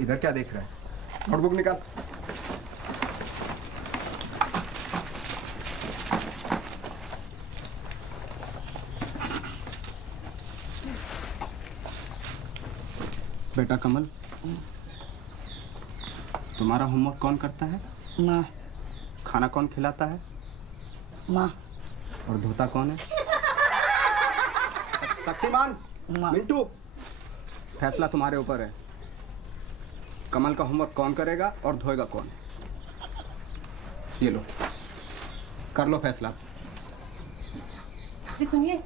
इधर क्या देख रहा है? नोटबुक निकाल। बेटा कमल, तुम्हारा होमवर्क कौन करता है? माँ। खाना कौन खिलाता है? माँ। और धोता कौन है? शक्तिमान, मिंटू, फैसला तुम्हारे ऊपर है। कमल का होमवर्क कौन करेगा और धोएगा कौन? ये लो, कर लो फैसला। सुनिए,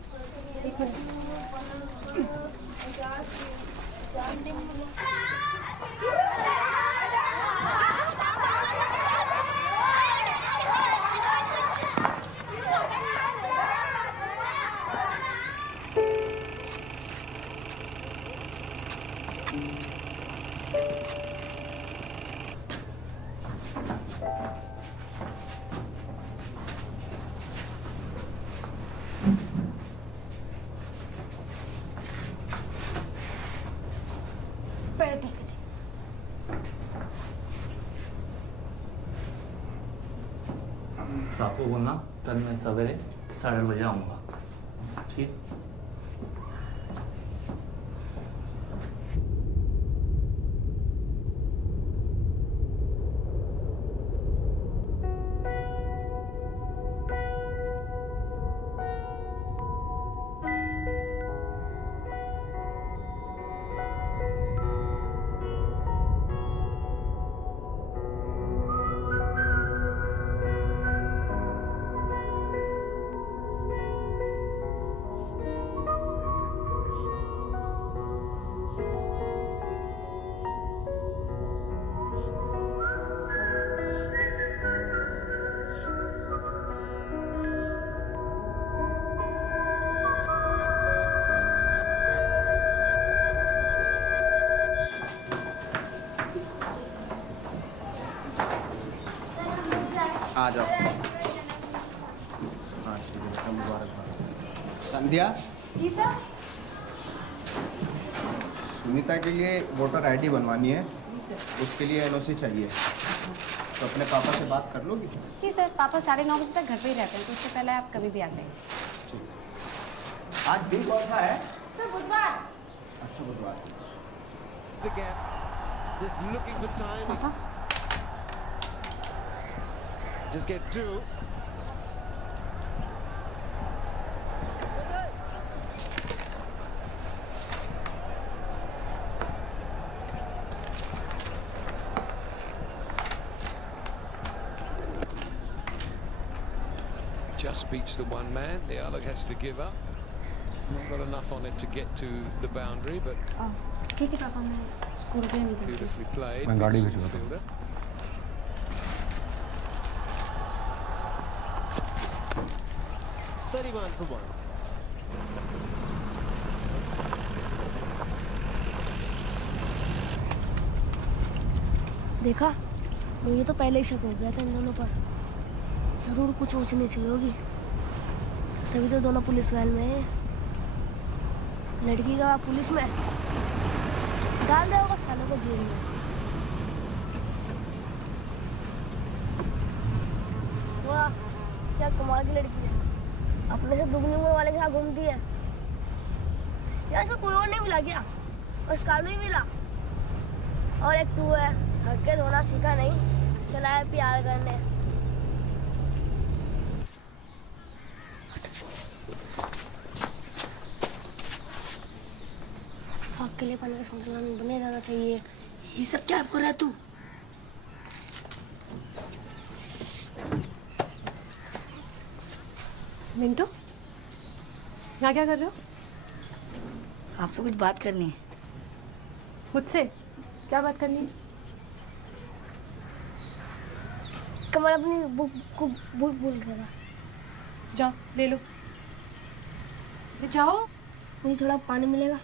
साहब को बोलना कल मैं सवेरे 8:30 बजे आऊँगा, ठीक? आ जाओ। हाँ ठीक है, मुबारक। संध्या। जी सर। सुनीता के लिए वोटर आईडी बनवानी है। जी सर। उसके लिए एनओसी चाहिए, तो अपने पापा से बात कर लोगी? जी सर, पापा 9:30 बजे तक घर पे ही रहते हैं, तो उससे पहले आप कभी भी आ जाइए। आज दिन कौन सा है? सर बुधवार। अच्छा, बुधवार। पापा Just get two. Just beats the one man, the other has to give up. Not got enough on it to get to the boundary, but ठीक है पापा, मैं स्कूल पे निकलती हूँ। beautifully played. मैं गाड़ी Big भेजूंगा fielder. 31 for 1. देखा, मुझे तो पहले ही शक हो गया था इन दोनों पर। जरूर कुछ ऊंच नीच हुई होगी, तभी तो दोनों पुलिस वैन में है। लड़की का पुलिस में डाल दे होगा सालों को जेल में। वाह, क्या कमाल की लड़की है, अपने से दुगनी उम्र वाले के साथ घूमती है। यार इसको कोई और नहीं मिला क्या? बस कालू ही मिला और एक तू है, थक के धोना सीखा नहीं, चला है प्यार करने। अकेलेपन में संतुलन बने रहना चाहिए। ये सब क्या हो रहा है तू? मिंटू, यहाँ क्या कर रहे हो? आपसे कुछ बात करनी है। मुझसे क्या बात करनी है? कमल अपनी बुक को बुक भूल गया। जाओ ले लो, ले जाओ। मुझे थोड़ा पानी मिलेगा?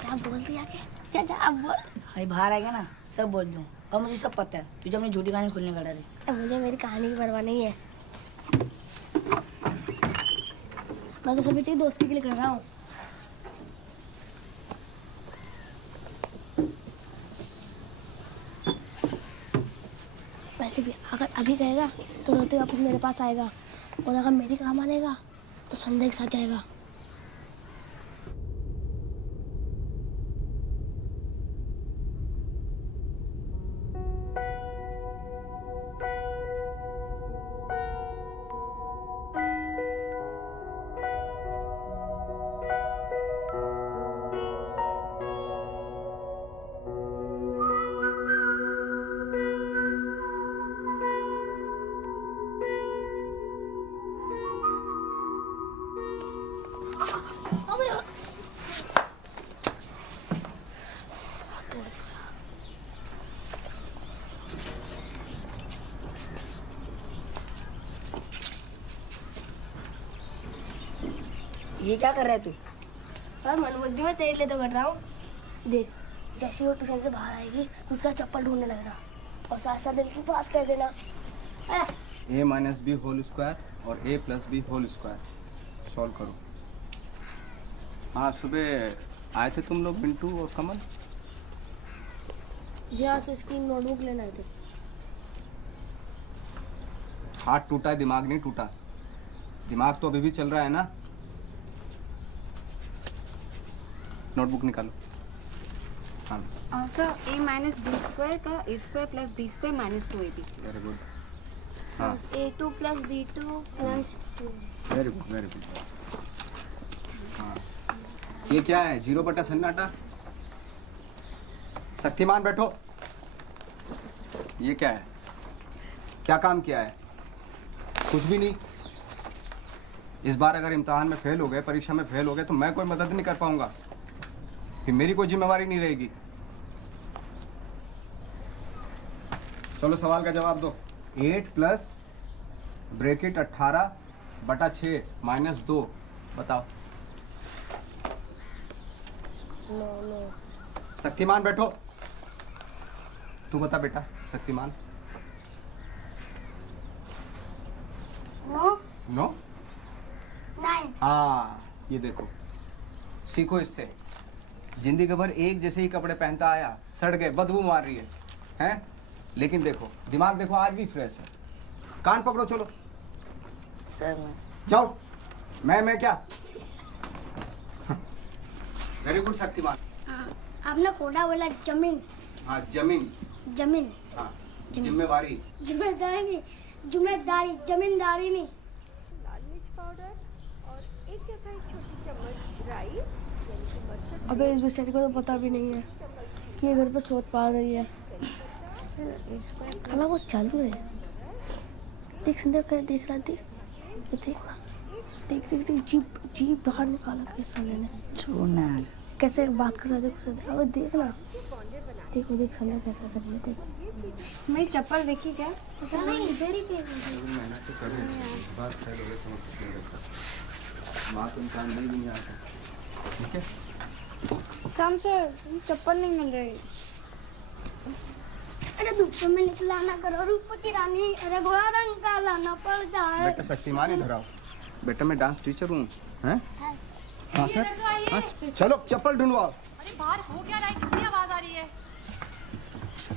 जा बोल दिया क्या? जा अब बोल। भाई बाहर आएगा ना सब बोल दूँ, और मुझे सब पता है तुझे अपनी झूठी कहानी खुलने का डर है। मुझे मेरी कहानी की परवाह नहीं है। मैं तो सभी तेरी दोस्ती के लिए कर रहा हूँ। वैसे भी अगर अभी कहेगा तो रोते वापस मेरे पास आएगा, और अगर मेरी काम आनेगा तो संध्या के साथ जाएगा। ये क्या कर रहा है तू? और मनबुद्धि में तेरे लिए तो कर रहा हूँ। देख, जैसे ही वो ट्यूशन से बाहर आएगी तो उसका चप्पल ढूंढने लगना, और साथ साथ दिल की बात कर देना। a minus B whole square और a plus B whole square solve करो। हाँ, सुबह आए थे तुम लोग मिंटू और कमल। जहाँ से इसकी नोटबुक लेना है थे। हाथ टूटा है, दिमाग नहीं टूटा। दिमाग तो अभी भी चल रहा है ना। नोटबुक निकालो। हाँ, sir a minus B square का a square plus B square minus 2ab। Very good. हाँ, A2 plus B2 plus 2। Very good very good. हाँ, ये क्या है? 0 बटा सन्नाटा। शक्तिमान बैठो। ये क्या है? क्या काम किया है? कुछ भी नहीं। इस बार अगर इम्तिहान में फेल हो गए, परीक्षा में फेल हो गए, तो मैं कोई मदद नहीं कर पाऊंगा, फिर मेरी कोई जिम्मेवारी नहीं रहेगी। चलो सवाल का जवाब दो। 8 प्लस ब्रैकेट 18 बटा 6 माइनस 2 बताओ। नो। शक्तिमान बैठो। तू बता बेटा, शक्तिमान। नो। नो? 9। हाँ, ये देखो, सीखो इससे। जिंदगी भर एक जैसे ही कपड़े पहनता आया, सड़ गए, बदबू मार रही है, हैं? लेकिन देखो, दिमाग देखो आज भी फ्रेश है। कान पकड़ो, चलो सर मैं जाओ। मैं क्या? Very good Shaktimaan. आपने कोड़ा बोला जमीन। हाँ, जमीन। जमीन। हाँ, जिम्मेवारी। जिम्मेदारी नहीं, जिम्मेदारी, जमींदारी नहीं। लाल मिर्च पाउडर और 1 चौथाई छोटी चम्मच राई यानी कि मस्टर्ड अबे इस बेचारी को तो पता भी नहीं है कि ये घर पे सोच पा रही है। खाना वो चालू है। देख संध्या कर देख रहा, देख तो देखना, देख देख देख जीप बाहर निकाला किस साले ने। छोड़ना। कैसे बात कर रहा है, देखो संध्या। अबे देखना, देखो देख संध्या कैसे हंस रही है, देख। मेरी चप्पल देखी क्या? पता नहीं, इधर ही कहीं मेहनत तो कर रहे हैं, बात फेल हो गए तो कुछ नहीं कर सकते। माँ तो इंसान नहीं भी नहीं आता। ठीक है, शाम से चप्पल नहीं मिल रही। अरे धूप में निकला ना करो, रूप की रानी, अरे घोड़ा रंग का लाना पड़ जाए। बेटा शक्तिमान इधर आओ। बेटा मैं डांस टीचर हूँ, हैं? हाँ सर। हाँ, चलो चप्पल ढूंढवाओ। अरे बाहर हो क्या रहा है? कितनी आवाज आ रही है?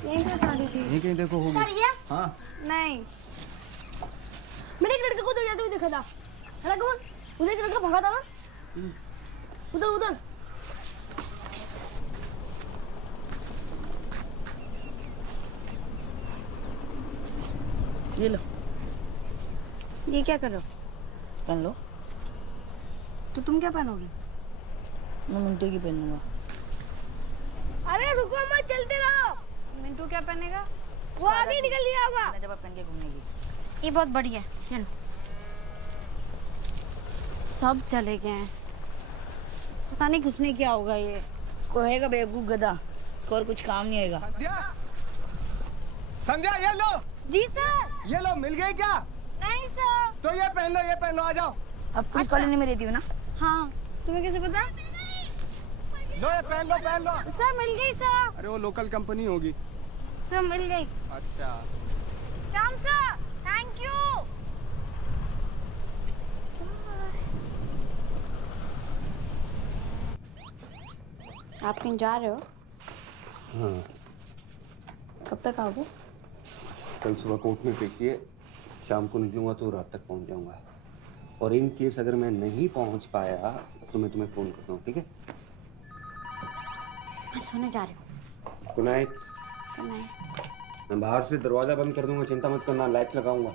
यहीं पे साड़ी थी। यहीं कहीं देखो होगी। सर ये? हाँ, नहीं, मैंने एक लड़के को देखा देखा था। है ना कौन? उधर एक लड़का भागा था ना? उधर उधर। ये लो, ये क्या कर रहे हो? पहन लो। तो तुम क्या पहनोगे? मैं मिंटू की पहनूंगा। अरे रुको मत, चलते रहो। मिंटू क्या पहनेगा? वो आगे निकल लिया होगा। जब पहन के घूमने की। ये बहुत बढ़िया है, चलो। सब चले गए हैं, पता नहीं किसने क्या होगा ये। कोहेगा बेवकूफ गधा, इसको और कुछ काम नहीं आएगा। संध्या, संध्या ये लो। जी सर। ये लो, मिल गई क्या? नहीं सर। तो ये पहन लो, आ जाओ। अब पुलिस कॉलोनी में रहती हो ना? हाँ, तुम्हें कैसे पता? लो ये पहन लो। सर मिल गई सर। अरे वो लोकल कंपनी होगी। सर मिल गई। अच्छा। Ram sir, thank you. आप कहीं जा रहे हो? हाँ, कब तक आओगे? कल सुबह कोर्ट में पेशी है, शाम को निकलूंगा तो रात तक पहुंच जाऊंगा। और इन केस अगर मैं नहीं पहुंच पाया तो मैं तुम्हें फोन करता हूँ, ठीक है? मैं सोने जा रही हूँ। Good night. Good night. मैं बाहर से दरवाजा बंद कर दूंगा, चिंता मत करना, लाइट लगाऊंगा।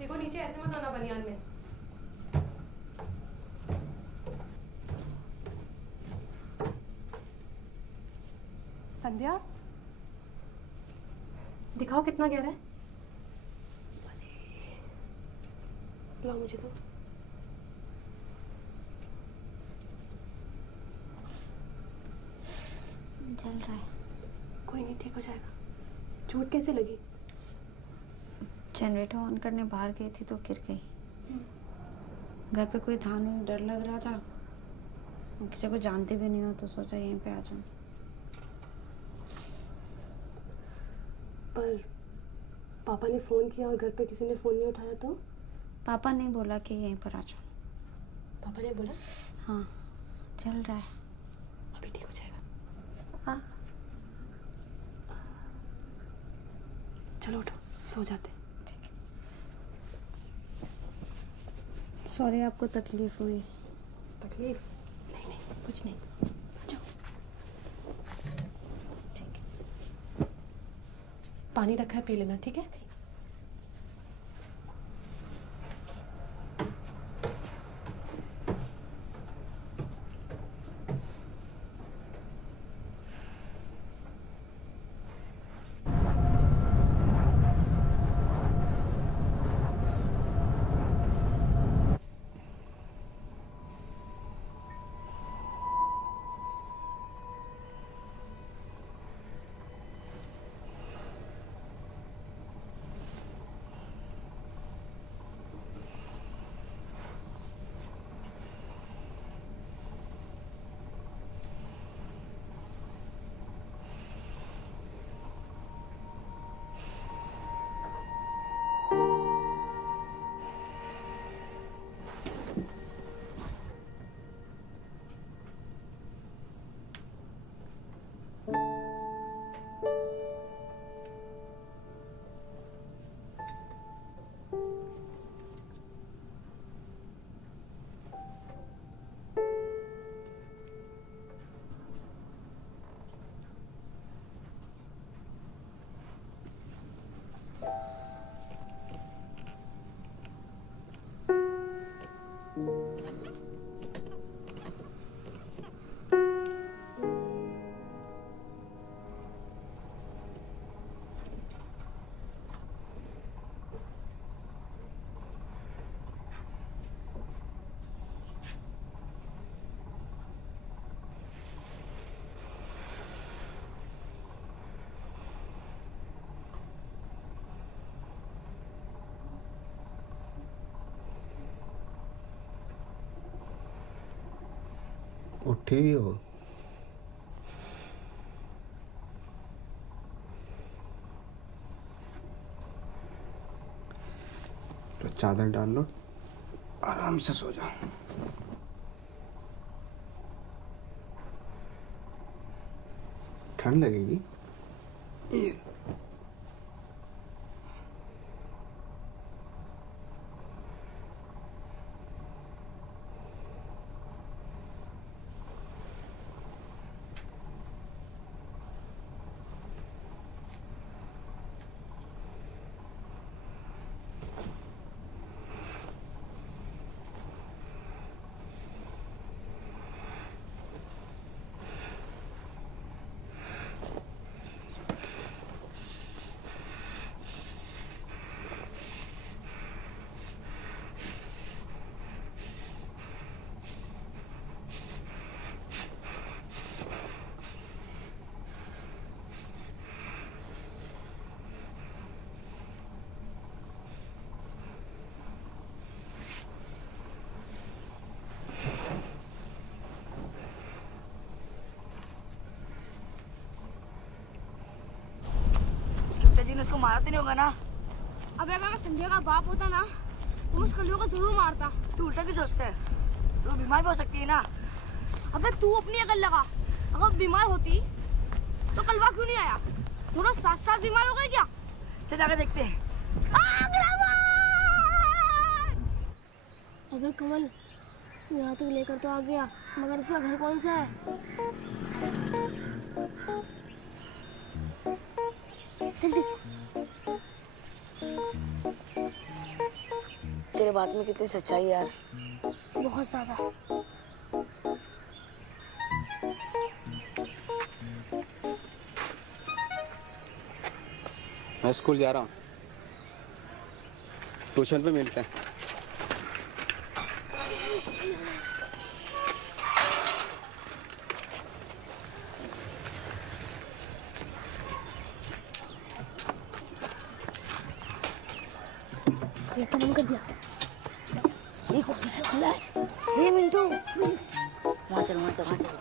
देखो नीचे ऐसे मत आना बनियान में। संध्या, दिखाओ कितना गहरा है। लाओ मुझे तो। जल रहा है। कोई नहीं, ठीक हो जाएगा। चोट कैसे लगी? जनरेटर ऑन करने बाहर गई थी तो गिर गई। घर पे कोई था नहीं, डर लग रहा था। किसी को जानते भी नहीं हो तो सोचा यहीं पे आ जाऊं। पर पापा ने फ़ोन किया और घर पे किसी ने फ़ोन नहीं उठाया तो? पापा ने बोला कि यहीं पर आ जाओ। पापा ने बोला? हाँ, चल रहा है। अभी ठीक हो जाएगा। हाँ, चलो उठो, सो जाते। सॉरी आपको तकलीफ हुई। तकलीफ? नहीं नहीं, कुछ नहीं। आ जाओ। ठीक है। पानी रखा है, पी लेना, ठीक है? उठी भी हो? तो चादर डाल लो, आराम से सो जाओ। ठंड लगेगी। उसको मारा तो नहीं होगा ना? अबे अगर मैं संजय का बाप होता ना तो मैं उस कलियों को जरूर मारता। तू उल्टा क्यों सोचता है? तू बीमार भी हो सकती है ना। अबे तू अपनी अकल लगा, अगर बीमार होती तो कलवा क्यों नहीं आया? दोनों साथ साथ बीमार हो गए क्या? चल जाकर देखते हैं। अबे कमल, तू यहाँ तक लेकर तो आ गया, मगर उसका घर कौन सा है? देख देख, तेरे बात में कितनी सच्चाई है यार। बहुत ज्यादा। मैं स्कूल जा रहा हूँ, ट्यूशन पे मिलते हैं। गेट बंद कर दिया। देखो कैसे खुला है। हे मिंटू, वहाँ चलो वहाँ चलो वहाँ चलो।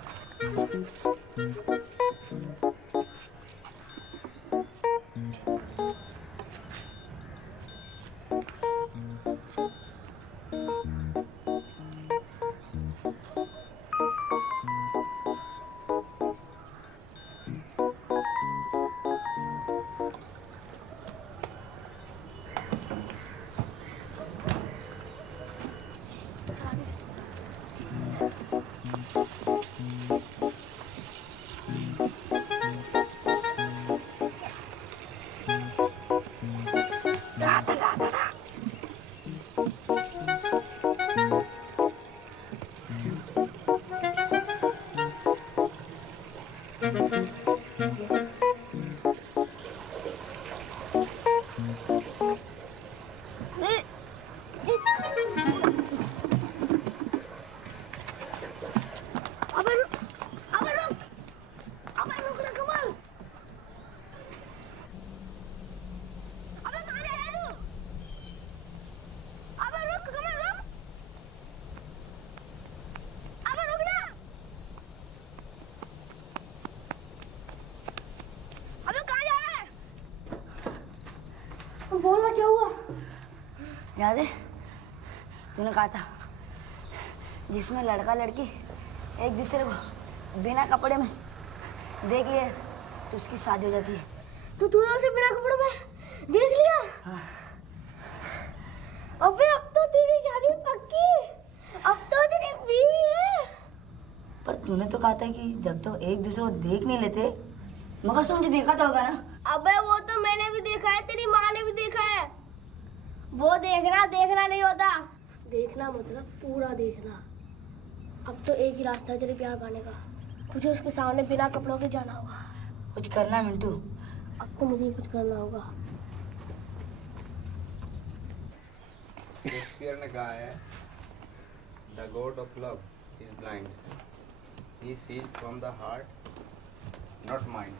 बोल ना क्या हुआ? याद है तूने कहा था जिसमें लड़का लड़की एक दूसरे को बिना कपड़े में देख लिए तो उसकी शादी हो जाती है। तो तूने उसे बिना कपड़ों में देख लिया? हाँ। अबे अब तो तेरी शादी पक्की, अब तो तेरी बीवी है। पर तूने तो कहा था कि जब तो एक दूसरे को देख नहीं लेते, मगर उसने मुझे देखा तो होगा ना। अबे वो तो मैंने भी देखा है, तेरी माँ ने भी देखा है। वो देखना देखना नहीं होता, देखना मतलब पूरा देखना। अब तो एक ही रास्ता है तेरे प्यार पाने का, तुझे उसके सामने बिना कपड़ों के जाना होगा। कुछ करना है मिंटू। अब तो मुझे कुछ करना होगा। शेक्सपियर ने कहा है, the god of love is blind, he sees from the heart not mind.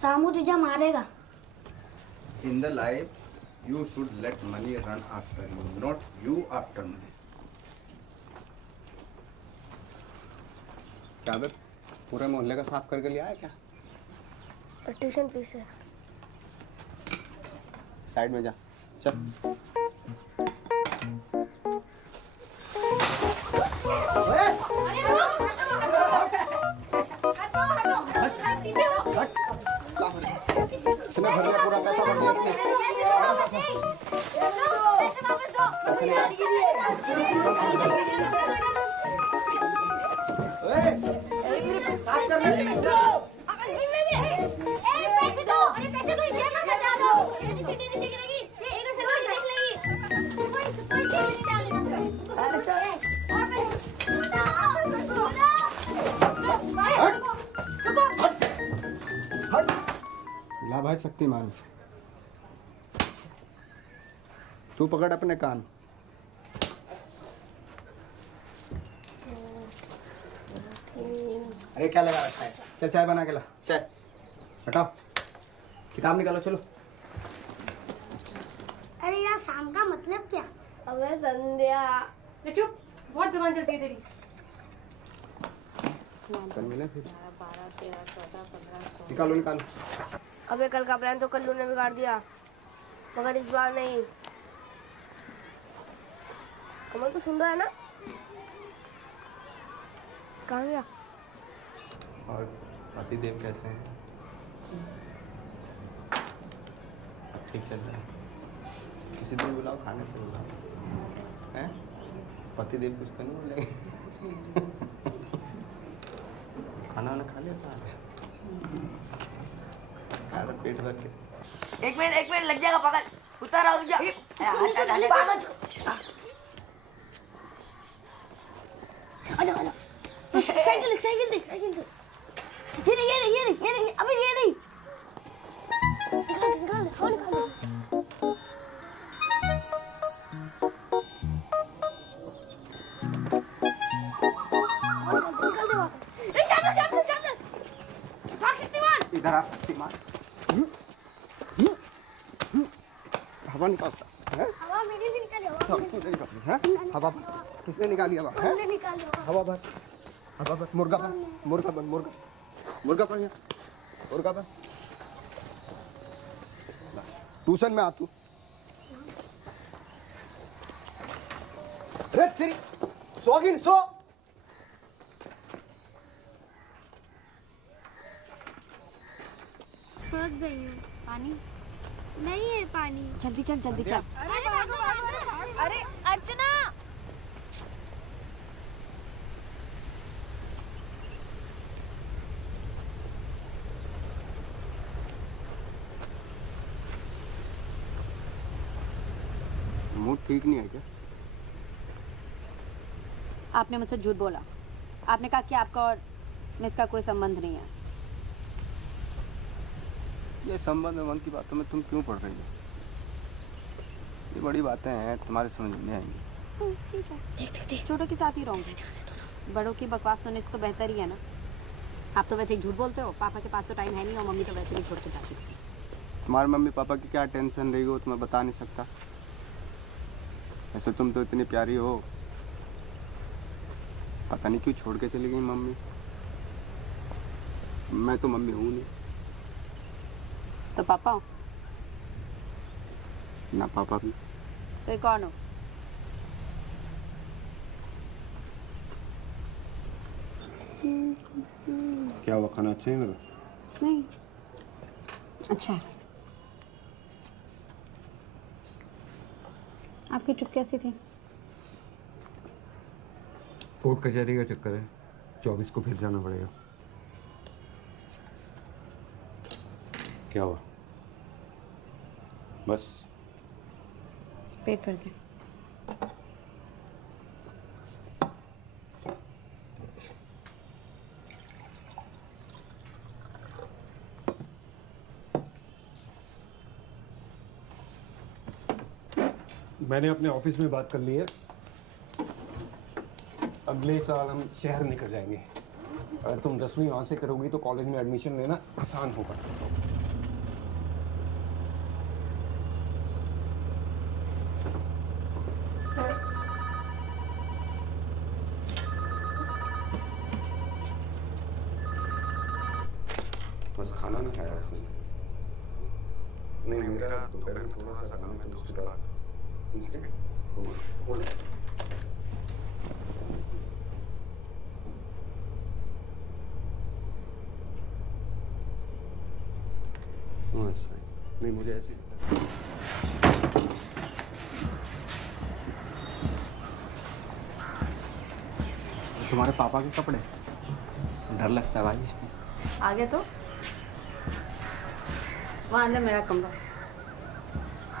Samu तुझे मारेगा। In the life, you should let money run after you, not you after money. क्या बे, पूरे मोहल्ले का साफ करके लिया है क्या? और ट्यूशन फीस है। साइड में जा, चल। इसने भर लिया, पूरा पैसा भर लिया इसने। पैसे ला भाई शक्तिमान, तू पकड़ अपने कान। अरे क्या लगा रखा है? चल चाय बना के ला। चाय हटाओ, किताब निकालो, चलो। अरे यार शाम का मतलब क्या? अबे संध्या चुप, बहुत जबान चलती है तेरी। कल मिले फिर। 12, 13, 14, 15, निकालो निकालो। अबे कल का प्लान तो कल्लू ने बिगाड़ दिया, मगर इस बार नहीं। कमल तो सुन रहा है ना? कहाँ गया? और पतिदेव कैसे हैं? सब ठीक चल रहा है? किसी दिन बुलाओ, खाने पे बुलाओ। हैं? पतिदेव कुछ तो नहीं बोलेंगे? खाना वाना खा लिया था? पेट भर के। एक मिनट लग जाएगा, पकड़, उतर और जा। साइकिल देख। ये नहीं, अबे ये नहीं। निकाल दे। इधर आ शक्तिमान। हवा निकालता है? हवा मेरी भी निकाली, क्यों निकाली है? हवा किसने निकाली? हवा है? हवा भर, हवा भर। मुर्गा बन। मुर्गा बन। ट्यूशन में आ तू। अरे तेरी सोगिन सो। फंस गई हूँ। पानी नहीं है पानी। जल्दी चल। अरे अर्चना, मूड ठीक नहीं है क्या? आपने मुझसे झूठ बोला। आपने कहा कि आपका और मिस का कोई संबंध नहीं है। ये संबंध की बातों में तुम क्यों पढ़ रही हो? ये बड़ी बातें हैं, तुम्हारे समझ में आएंगी। देख छोटों के साथ ही रहूंगी। बड़ों की बकवास सुनने से तो बेहतर ही है ना। आप तो वैसे ही झूठ बोलते हो। पापा के पास तो टाइम है नहीं और मम्मी तो वैसे भी छोड़ के जाती है। तुम्हारे मम्मी पापा की क्या टेंशन रहेगी वो तुम्हें बता नहीं सकता। ऐसे तुम तो इतनी प्यारी हो, पता नहीं क्यों छोड़ के चली गई मम्मी। मैं तो मम्मी हूँ नहीं। तो पापा हो? ना पापा भी। तो कौन हो? क्या हुआ, खाना अच्छा नहीं लगा? नहीं, अच्छा है। आपकी ट्रिप कैसी थी? कोर्ट कचहरी का चक्कर है, 24 को फिर जाना पड़ेगा। क्या हुआ? बस पेट भर गया। मैंने अपने ऑफिस में बात कर ली है। अगले साल हम शहर निकल जाएंगे। अगर तुम 10वीं वहाँ से करोगी तो कॉलेज में एडमिशन लेना आसान होगा। खाना नहीं खाया उसने? नहीं, मेरा दोपहर में थोड़ा सा काम है तो उसके बाद नहीं, मुझे ऐसे तुम्हारे पापा के कपड़े, डर लगता है भाई। आगे तो वहाँ अंदर मेरा कमरा।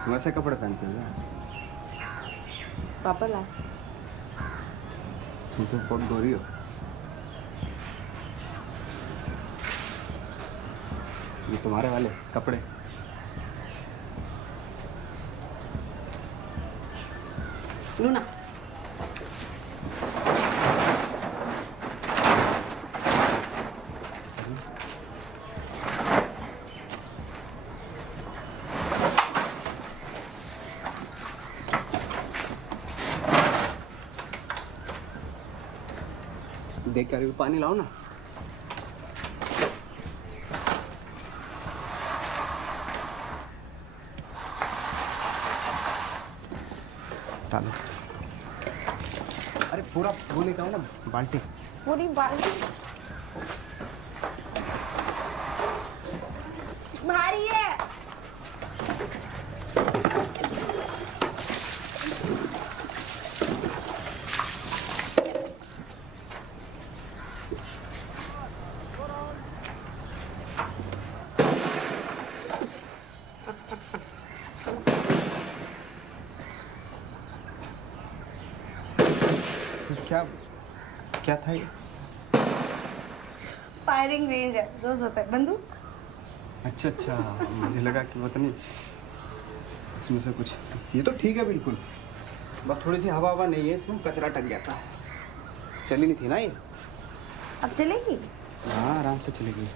तुम ऐसे कपड़े पहनते हो क्या? पापा ला। तुम तो बहुत गोरी हो। ये तुम्हारे वाले कपड़े। लूना देख कर पानी लाओ ना। डालो। अरे पूरा वो लेके आओ ना, बाल्टी। पूरी बाल्टी भारी है। क्या क्या था ये? फायरिंग रेंज है, रोज होता है बंदूक। अच्छा अच्छा, मुझे लगा कि पता नहीं इसमें से कुछ। ये तो ठीक है बिल्कुल, बस थोड़ी सी हवा हवा नहीं है इसमें, कचरा टक जाता है। चली नहीं थी ना ये? अब चलेगी? हाँ, आराम से चलेगी।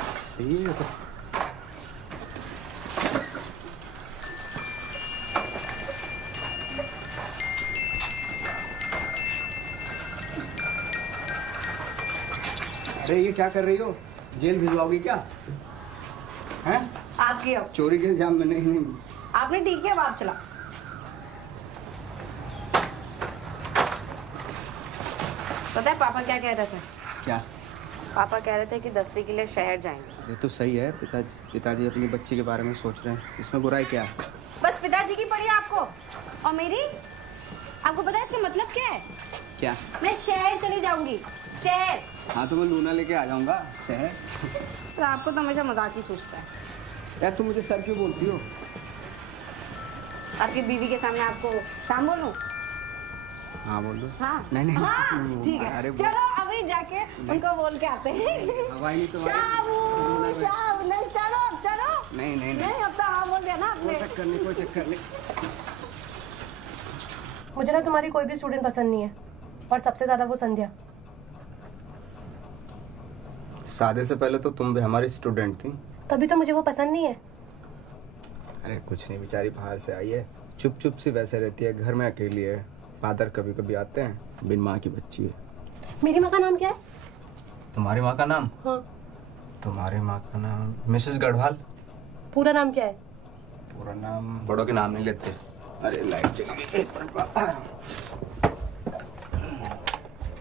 सही है तो। अरे ये क्या कर रही हो? जेल भिजवाओगी क्या? हैं? आपकी अब चोरी के इल्जाम में नहीं। आपने ठीक है, अब आप चला। पता है पापा क्या कह रहे थे? क्या? पापा कह रहे थे कि 10वीं के लिए शहर जाएंगे। ये तो सही है, पिताजी अपनी बच्ची के बारे में सोच रहे हैं, इसमें बुराई क्या है? बस पिताजी की पड़ी आपको और मेरी। आपको पता है इसका मतलब क्या है? क्या? मैं शहर चली जाऊंगी, शहर। हाँ तो मैं लूना लेके आ जाऊंगा शहर। तो आपको तो हमेशा मजाक ही सूझता है। यार तुम मुझे सर क्यों बोलती हो? आपकी बीवी के सामने आपको शाम बोलूं? हाँ बोल दो। हाँ नहीं हाँ, ठीक है। अरे चलो अभी जाके उनको बोल के आते हैं। हवाई नहीं तुम्हारी। शाम नहीं, चलो चलो। नहीं नहीं नहीं, अब तो हाँ बोल दिया ना आपने। कोई चक्कर नहीं, कोई चक्कर नहीं। मुझे ना तुम्हारी कोई भी स्टूडेंट पसंद नहीं है, और सबसे ज्यादा वो संध्या। शादी से पहले तो तुम भी हमारी स्टूडेंट थी। तभी तो मुझे वो पसंद नहीं है। अरे कुछ नहीं, बेचारी बाहर से आई है, चुप चुप सी वैसे रहती है, घर में अकेली है। फादर कभी कभी आते हैं, बिन माँ की बच्ची है। मेरी माँ का नाम क्या है? तुम्हारी माँ का नाम? हाँ। तुम्हारी माँ का नाम मिसेस गढ़वाल। पूरा नाम क्या है? पूरा नाम बड़ों के नाम नहीं लेते। अरे लाइट चली गई, एक मिनट।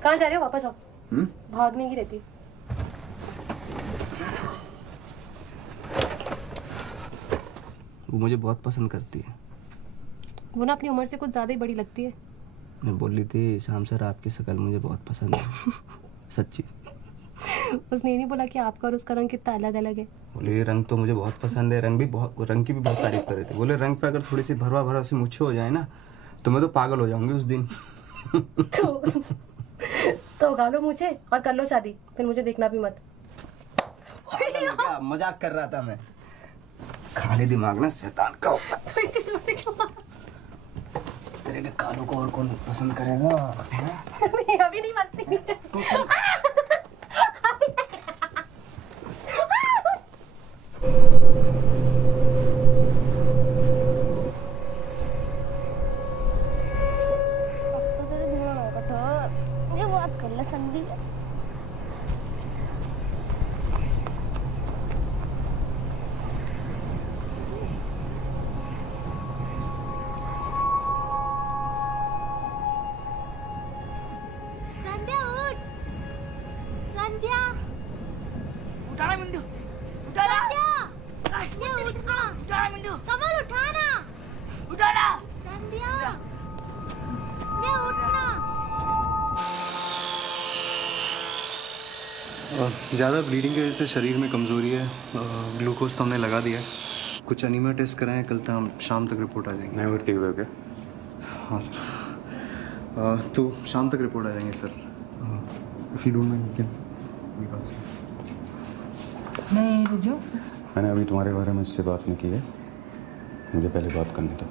कहाँ जा रहे हो? वापस आओ। भागने की रहती। वो मुझे बहुत पसंद करती है। वो ना अपनी उम्र से कुछ ज्यादा ही बड़ी लगती है। मैं बोली थी शाम सर आपकी शक्ल मुझे बहुत पसंद है। सच्ची। उसने नहीं बोला कि आपका और उसका रंग कितना अलग अलग है? बोले ये रंग तो मुझे बहुत पसंद है, रंग की भी बहुत तारीफ कर रहे थे। बोले रंग पे अगर थोड़ी सी भरवा भरवा सी मुच्छे हो जाए ना तो मैं तो पागल हो जाऊंगी उस दिन। तो उगा लो मुझे और कर लो शादी, फिर मुझे देखना भी मत। क्या मजाक कर रहा था मैं। खाली दिमाग ना शैतान का होता है। तो इतनी जोर से क्यों मारा? तेरे के कालों को और कौन पसंद करेगा? नहीं, अभी नहीं बचती नीचे। ठीक है। संध्या उठ, संध्या, उठाना मिंटू, उठाना, संध्या, ये उठना, उठाना मिंटू, कमल उठाना, उठाना। संध्या, ये उठना। ज़्यादा ब्लीडिंग की वजह से शरीर में कमज़ोरी है। ग्लूकोज तो हमने लगा दिया है। कुछ एनीमिया टेस्ट कराएं, कल तक हम शाम तक रिपोर्ट आ जाएंगे। मैं भर्ती हुए क्या? हाँ सर। तो शाम तक रिपोर्ट आ जाएंगे sir. If you don't mind can we बात सर। मैं रुक जाऊँ? मैंने अभी तुम्हारे बारे में इससे बात नहीं की है, मुझे पहले बात करने दो।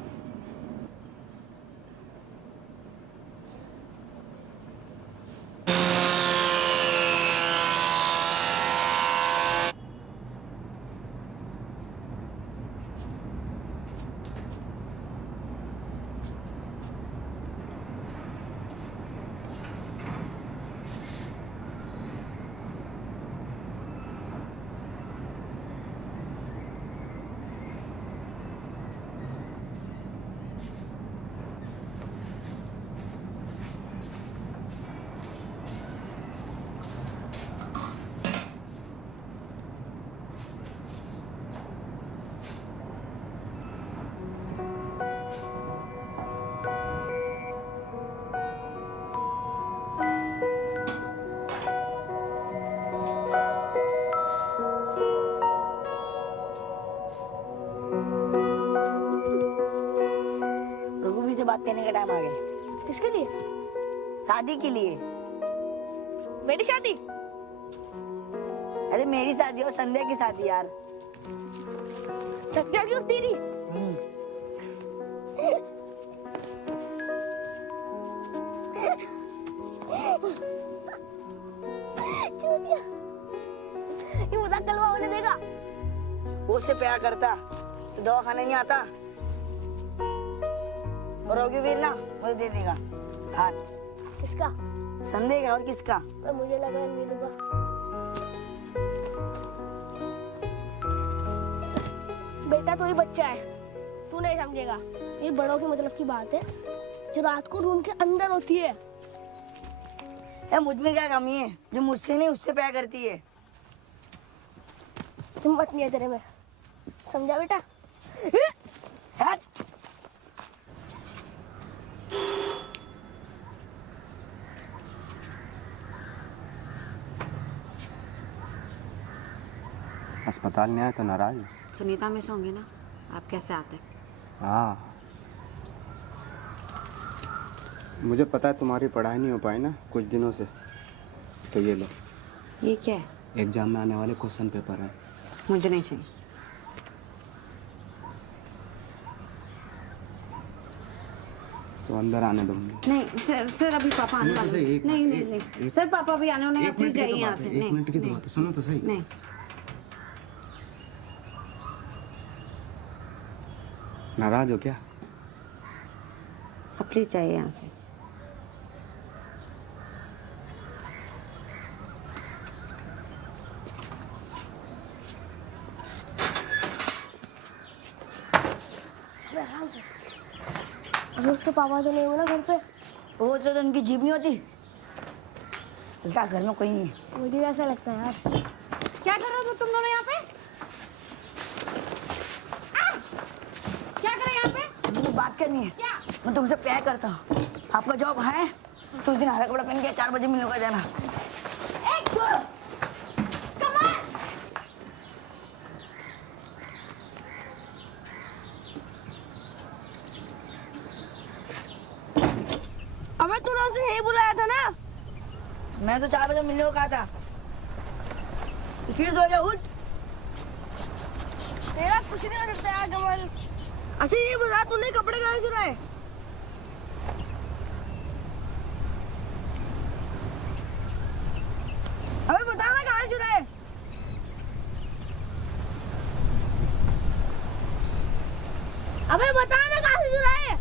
रघुवीर से बात करने का टाइम आ गया। किसके लिए? शादी के लिए। मेरी शादी? अरे मेरी शादी और संध्या की शादी यार। संध्या की और तेरी? चूतिया, ये मजाक कलवा होने देगा? वो उससे प्यार करता तो दवाखाने नहीं आता। और रघुवीर ना मुझे दे देगा हाथ। किसका? संध्या का और किसका? पर मुझे लगा नीलू का। बेटा तू ही बच्चा है, तू नहीं समझेगा। ये बड़ों के मतलब की बात है जो रात को रूम के अंदर होती है। यार मुझ में क्या कमी है जो मुझसे नहीं उससे प्यार करती है? हिम्मत नहीं है तेरे में, समझा बेटा? हट। अस्पताल नहीं आए तो नाराज है? सुनीता मिस होंगी ना, आप कैसे आते? हाँ मुझे पता है तुम्हारी पढ़ाई नहीं हो पाई ना कुछ दिनों से, तो ये लो। ये क्या है? एग्जाम में आने वाले क्वेश्चन पेपर है। मुझे नहीं चाहिए। तो अंदर आने दो मुझे। नहीं सर, सर अभी पापा आने वाले हैं। नहीं नहीं नहीं सर, पापा भी आने वाले हैं, प्लीज जाइए यहाँ से। एक मिनट की तो बात है, सुनो तो सही। नहीं नाराज हो क्या? आप प्लीज जाइए यहाँ से। अगर उसके पापा तो नहीं हो ना घर पे? वो तो उनकी जीभ नहीं होती। उल्टा घर में कोई नहीं है। मुझे ऐसा लगता है यार। क्या कर रहे हो तुम दोनों यहाँ पे? क्या कर रहे हैं यहाँ पे? मुझे बात करनी है। क्या? मैं तुमसे प्यार करता हूँ। आपका जॉब है तो उस दिन हरा कपड़ा पहन के 4 बजे मिलने का जाना। अबे तूने उसे यही बुलाया था ना? मैं तो 4 बजे मिलने को कहा था। तो फिर सो जा, उठ। तेरा कुछ नहीं हो सकता यार कमल। अच्छा ये बता तूने कपड़े कहाँ चुराए? अबे बता ना कहाँ चुराए? अबे बता ना कहाँ से चुराए?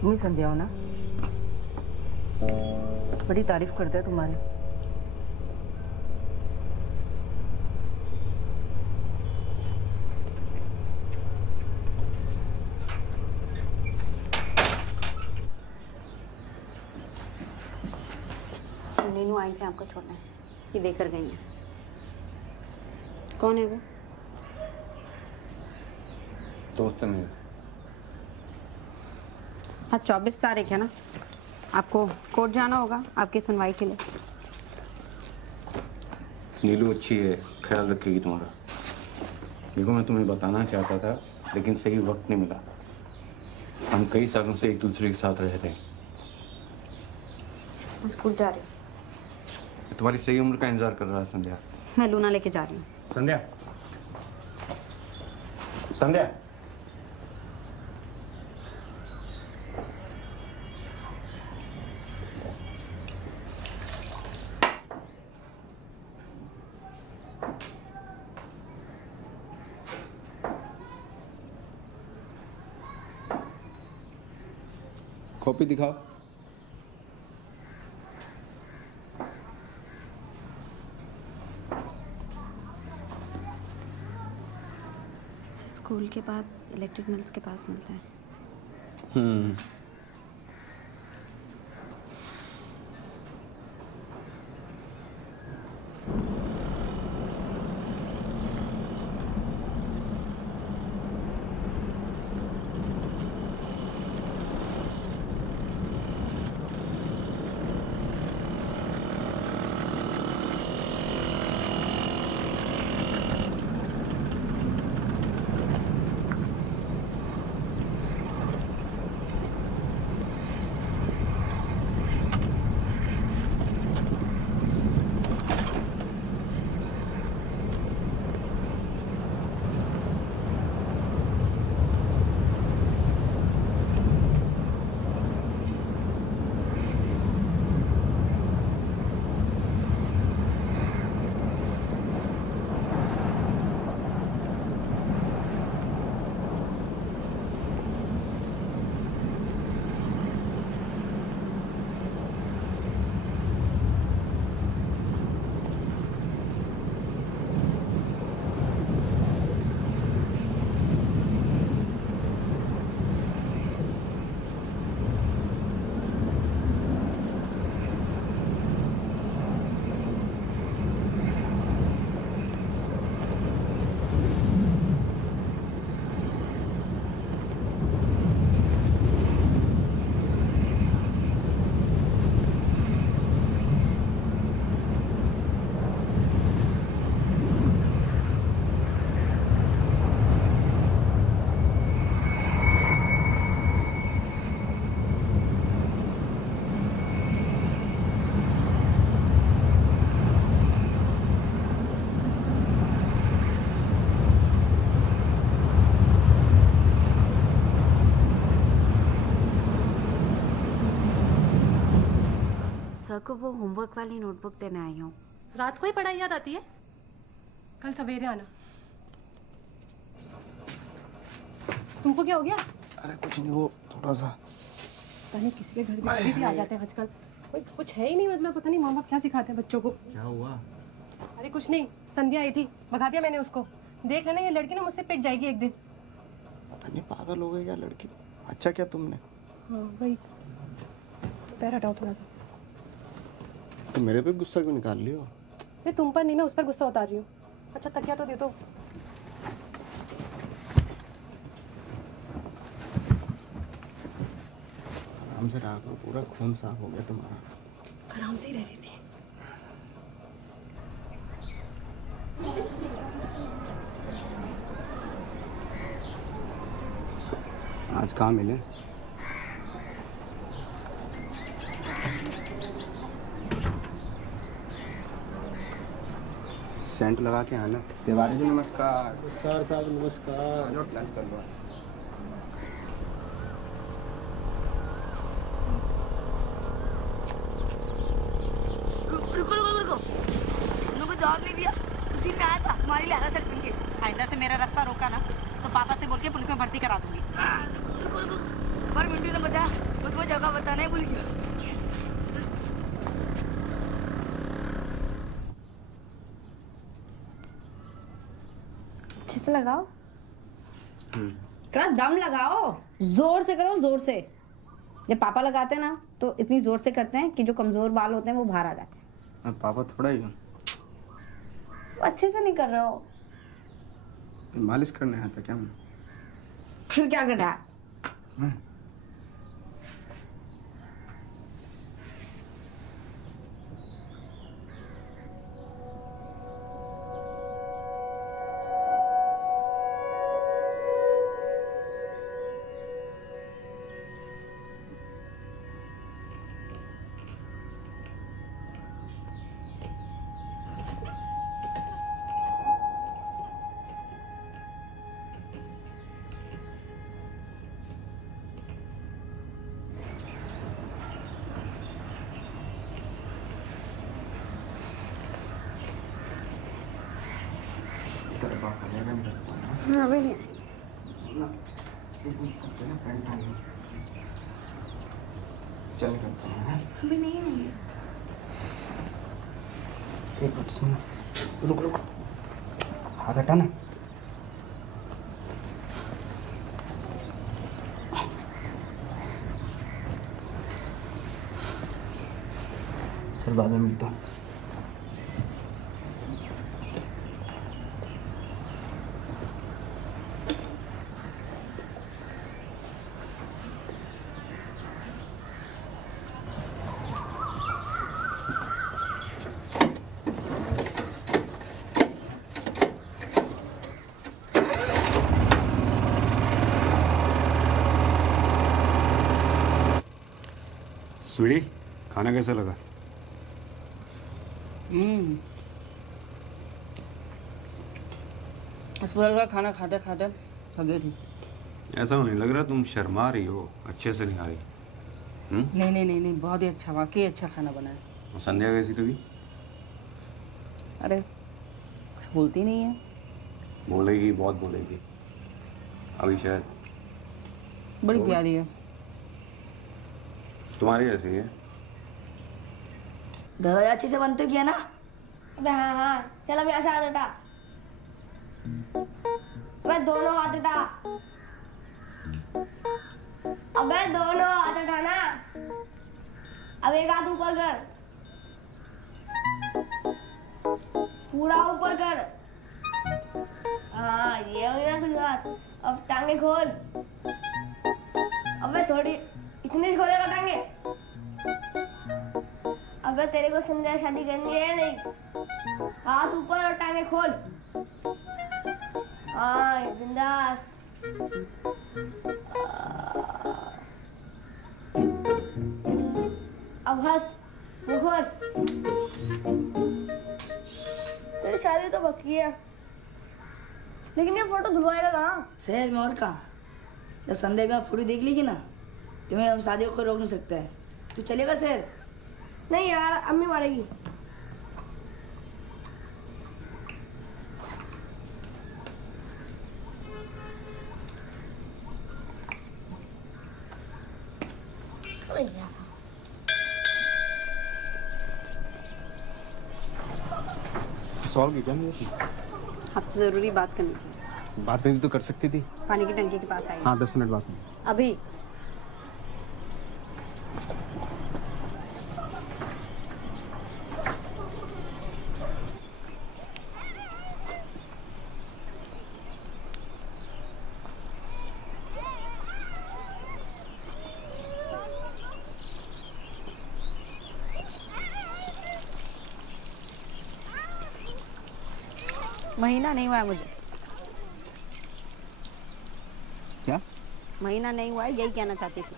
तुम ही संध्या हो ना? बड़ी तारीफ करते हैं तुम्हारी। नीनू आई थी आपको छोड़ने, ये देकर गई है। कौन है वो? दोस्त है मेरा। आज 24 तारीख है ना, आपको कोर्ट जाना होगा आपकी सुनवाई के लिए। नीलू अच्छी है, ख्याल रखेगी तुम्हारा। देखो मैं तुम्हें बताना चाहता था लेकिन सही वक्त नहीं मिला। हम कई सालों से एक दूसरे के साथ रह रहे हैं। मैं स्कूल जा रही हूँ। तुम्हारी सही उम्र का इंतजार कर रहा है संध्या। मैं लूना लेके जा रही हूँ। संध्या, संध्या। कॉपी दिखाओ। स्कूल के बाद इलेक्ट्रिक मिल्स के पास मिलता है। सर को वो होमवर्क वाली नोटबुक देने आई हूँ। रात को ही पढ़ाई याद आती है? कल सवेरे आना। तुमको क्या हो गया? अरे कुछ नहीं, वो थोड़ा सा पता नहीं किसी के घर में कभी भी आ जाते हैं आजकल। कोई कुछ है ही नहीं, मतलब पता नहीं माँ बाप क्या सिखाते हैं बच्चों को। क्या हुआ? अरे कुछ नहीं, संध्या आई थी, भगा दिया मैंने उसको। देख लेना ये लड़की ना मुझसे पिट जाएगी एक दिन। पता नहीं पागल हो गई क्या लड़की। अच्छा क्या तुमने? हाँ वही। पैर हटाओ थोड़ा सा। तो मेरे पे गुस्सा क्यों निकाल लियो? अरे तुम पर नहीं, मैं उस पर गुस्सा उतार रही हूँ। अच्छा तकिया तो दे दो। आराम से रहा करो, पूरा खून साफ हो गया तुम्हारा। आराम से ही रह रही थी। आज कहाँ मिले? सेंट लगा के आना। तिवारी जी नमस्कार। नमस्कार साहब, नमस्कार। जो लंच कर लो। तुम्हारे लिए हरा सकती है। आइंदा से मेरा रास्ता रोका ना तो पापा से बोल के पुलिस में भर्ती करा दूंगी। पर मिंटू ने बताया मुझको जगह बताना ही भूल गया। अच्छे से लगाओ, थोड़ा दम लगाओ, जोर से करो, जोर से। जब पापा लगाते हैं ना तो इतनी जोर से करते हैं कि जो कमजोर बाल होते हैं वो बाहर आ जाते हैं। पापा थोड़ा ही अच्छे से नहीं कर रहे हो। तो मालिश करने आता क्या मैं? फिर क्या करना है? अभी नहीं चल करते हैं। अभी नहीं एक मिनट सुन, रुक रुक, हाथ हटा ना। चल बाद में मिलता हूँ। स्वीटी, खाना कैसा लगा? अस्पताल का खाना खाते खाते थक गई थी। ऐसा नहीं लग रहा, तुम शर्मा रही हो, अच्छे से नहीं आ रही। नहीं, बहुत ही अच्छा, वाकई अच्छा खाना बना है। संध्या कैसी लगी? अरे कुछ बोलती नहीं है। बोलेगी, बहुत बोलेगी अभी शायद। बड़ी प्यारी है। तुम्हारी ऐसी है। दादा अच्छे से बनते किया ना? अबे हाँ, चल अब यहाँ से हाथ उठा। अबे दोनों हाथ उठा। अबे दोनों हाथ उठाना। अब एक हाथ ऊपर कर, पूरा ऊपर कर। हाँ ये हो गया कुछ बात। अब टांगे खोल। अबे थोड़ी इतनी सी खोलेगा टांगे? अबे तेरे को संध्या शादी करनी है नहीं? हाथ ऊपर और टांगे खोल। हाँ बिंदास। अब हंस, मुंह खोल। तेरी शादी तो पक्की है, लेकिन ये फोटो धुलवाएगा कहाँ? शहर में और कहाँ? जब संध्या में फोटो देख लेगी ना तुम्हें हम शादी को रोक नहीं सकता है। तू चलेगा शहर? नहीं यार, अम्मी मारेगी। सॉल्व क्या नहीं होती? आपसे जरूरी बात करनी थी। बात में भी तो कर सकती थी। पानी की टंकी के पास आई। हाँ 10 मिनट बाद में। अभी महीना नहीं हुआ है मुझे। क्या? महीना नहीं हुआ है, यही कहना चाहती थी।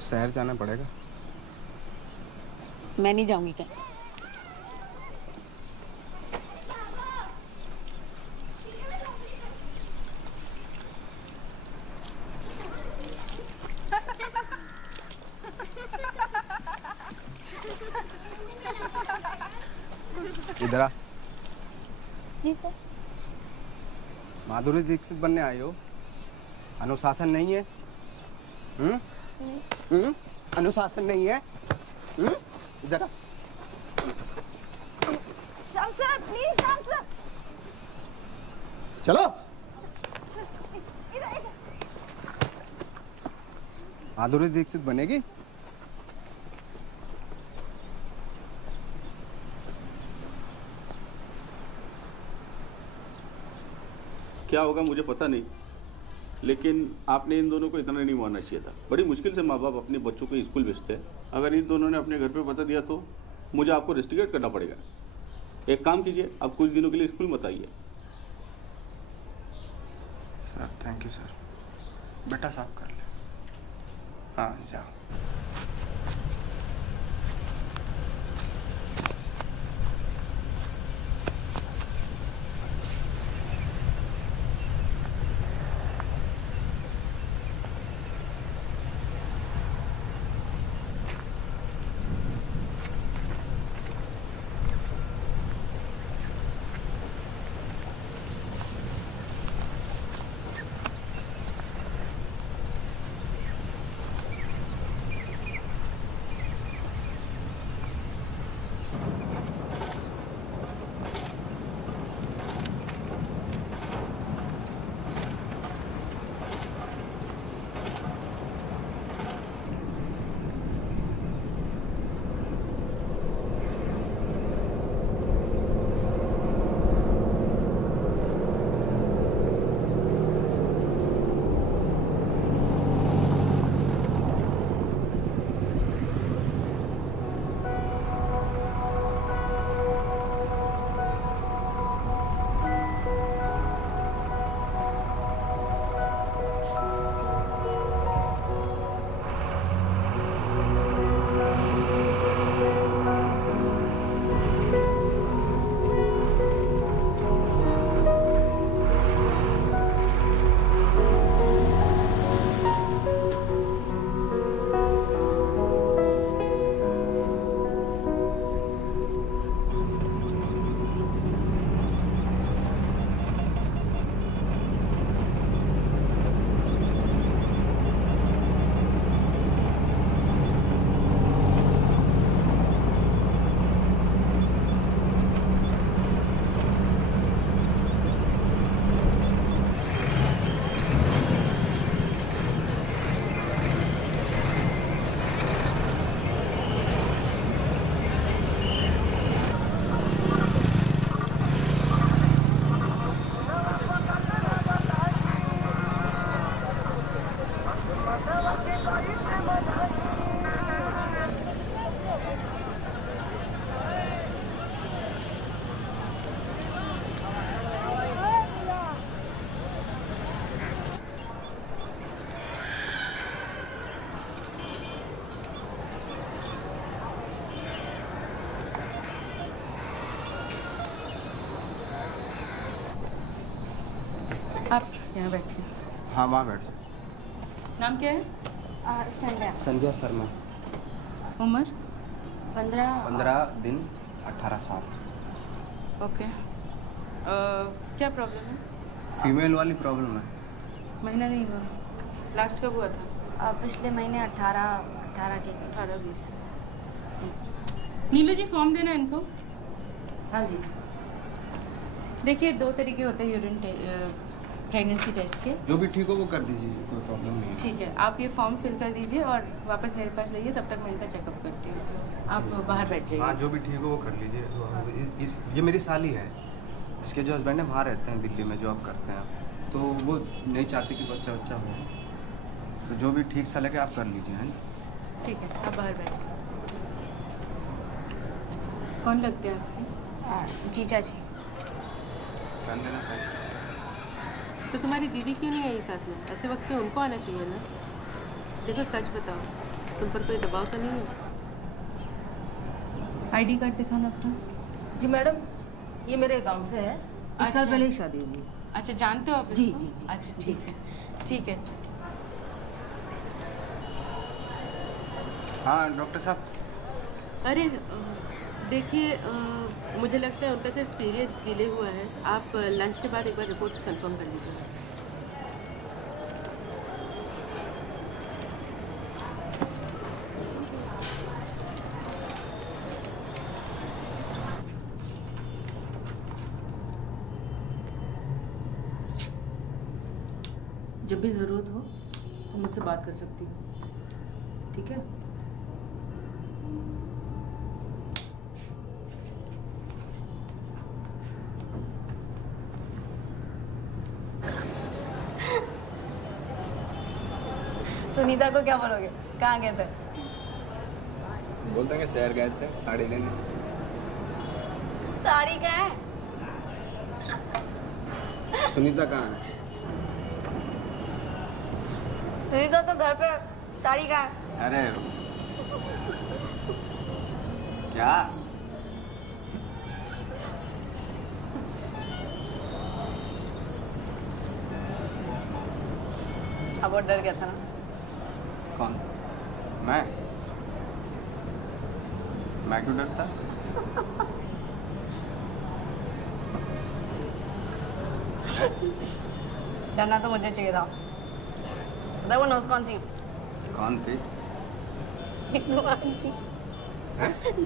शहर जाना पड़ेगा। मैं नहीं जाऊंगी कहीं। इधर आ। जी सर। माधुरी दीक्षित बनने आई हो? अनुशासन नहीं है? अनुशासन नहीं है? इधर आ। Shyam sir please, Shyam sir चलो। इधर इधर। माधुरी दीक्षित बनेगी? क्या होगा मुझे पता नहीं, लेकिन आपने इन दोनों को इतना नहीं मानना चाहिए था। बड़ी मुश्किल से माँ बाप अपने बच्चों को स्कूल भेजते हैं। अगर इन दोनों ने अपने घर पे बता दिया तो मुझे आपको रेस्टिकेट करना पड़ेगा। एक काम कीजिए, आप कुछ दिनों के लिए स्कूल मत आइए। Sir thank you sir. बेटा साफ कर ले। हाँ जाओ। आप यहाँ बैठिए। हाँ वहाँ बैठ जाओ। नाम क्या है? संध्या। संध्या शर्मा। उम्र? 15 दिन 18 साल। ओके। क्या प्रॉब्लम है? फीमेल वाली प्रॉब्लम है। महीना नहीं हुआ? लास्ट कब हुआ था? पिछले महीने 18 के 18-20। नीलू जी फॉर्म देना है इनको। हाँ जी। देखिए 2 तरीके होते हैं यूरिन प्रेगनेंसी टेस्ट के। जो भी ठीक हो वो कर दीजिए, कोई प्रॉब्लम नहीं है। ठीक है, आप ये फॉर्म फिल कर दीजिए और वापस मेरे पास लाइए, तब तक मैं इनका चेकअप करती हूँ। आप बाहर बैठ जाइए। हाँ जो भी ठीक हो वो कर लीजिए। ये मेरी साली है, इसके जो हस्बैंड है वहाँ रहते हैं, दिल्ली में जॉब करते हैं, तो वो नहीं चाहती कि बच्चा हो, तो जो भी ठीक सा लगे आप कर लीजिए। हैं ठीक है, आप बाहर बैठ जाइए। कौन लगते हैं आपके? जीजा जी। कर लेना सर। तो तुम्हारी दीदी क्यों नहीं आई साथ में? ऐसे वक्त पे उनको आना चाहिए ना। देखो सच बताओ, तुम पर कोई दबाव तो नहीं है? आईडी कार्ड दिखाना अपना। जी मैडम, ये मेरे गांव से है। एक साल पहले ही शादी हुई। अच्छा, जानते हो आप जी इसको? जी जी। अच्छा ठीक है, ठीक है। हाँ डॉक्टर साहब। अरे देखिए मुझे लगता है उनका सिर्फ पीरियड्स डिले हुआ है। आप लंच के बाद एक बार रिपोर्ट्स कंफर्म कर लीजिएगा। जब भी ज़रूरत हो तो मुझसे बात कर सकती हो, ठीक है? सुनीता को क्या बोलोगे? कहाँ गए थे? बोल देंगे शहर गए थे साड़ी लेने। साड़ी कहाँ है? सुनीता कहाँ है? सुनीता तो घर पे, साड़ी कहाँ है? अरे क्या? अब बहुत डर गया था ना। कौन? मैं क्यों डरता? डरना तो मुझे चाहिए था। पता है वो नर्स कौन थी? कौन थी? नीनू आंटी।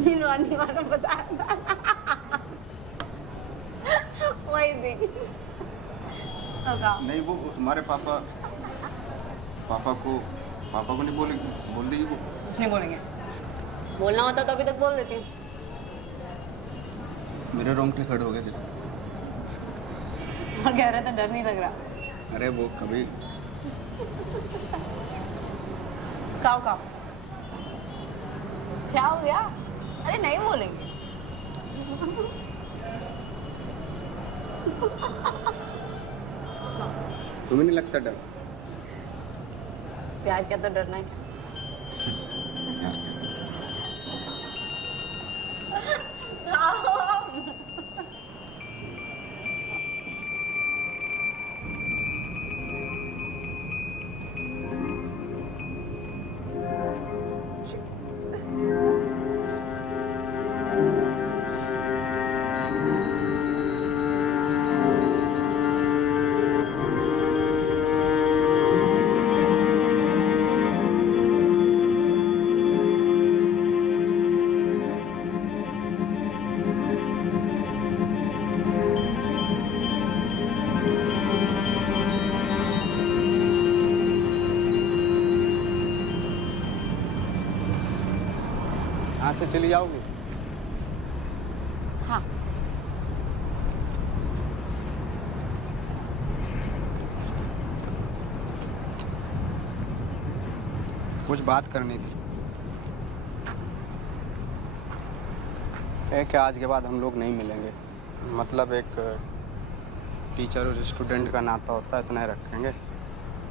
नीनू आंटी वाला बताया था। वही थी। तो कहा? नहीं वो तुम्हारे पापा को नहीं बोलेगी, बोल देगी वो। कुछ नहीं बोलेंगे। बोलना होता तो अभी तक बोल देती। मेरे रोंगटे खड़े हो गए थे। और कह रहे थे डर नहीं लग रहा। अरे वो कभी काओ क्या हो गया? अरे नहीं बोलेंगे। तुम्हें नहीं लगता डर? प्यार क्या तो डरना है क्या? यहाँ से चली जाओगी? हाँ। कुछ बात करनी थी। एक आज के बाद हम लोग नहीं मिलेंगे। मतलब एक टीचर और स्टूडेंट का नाता होता है, इतना ही रखेंगे।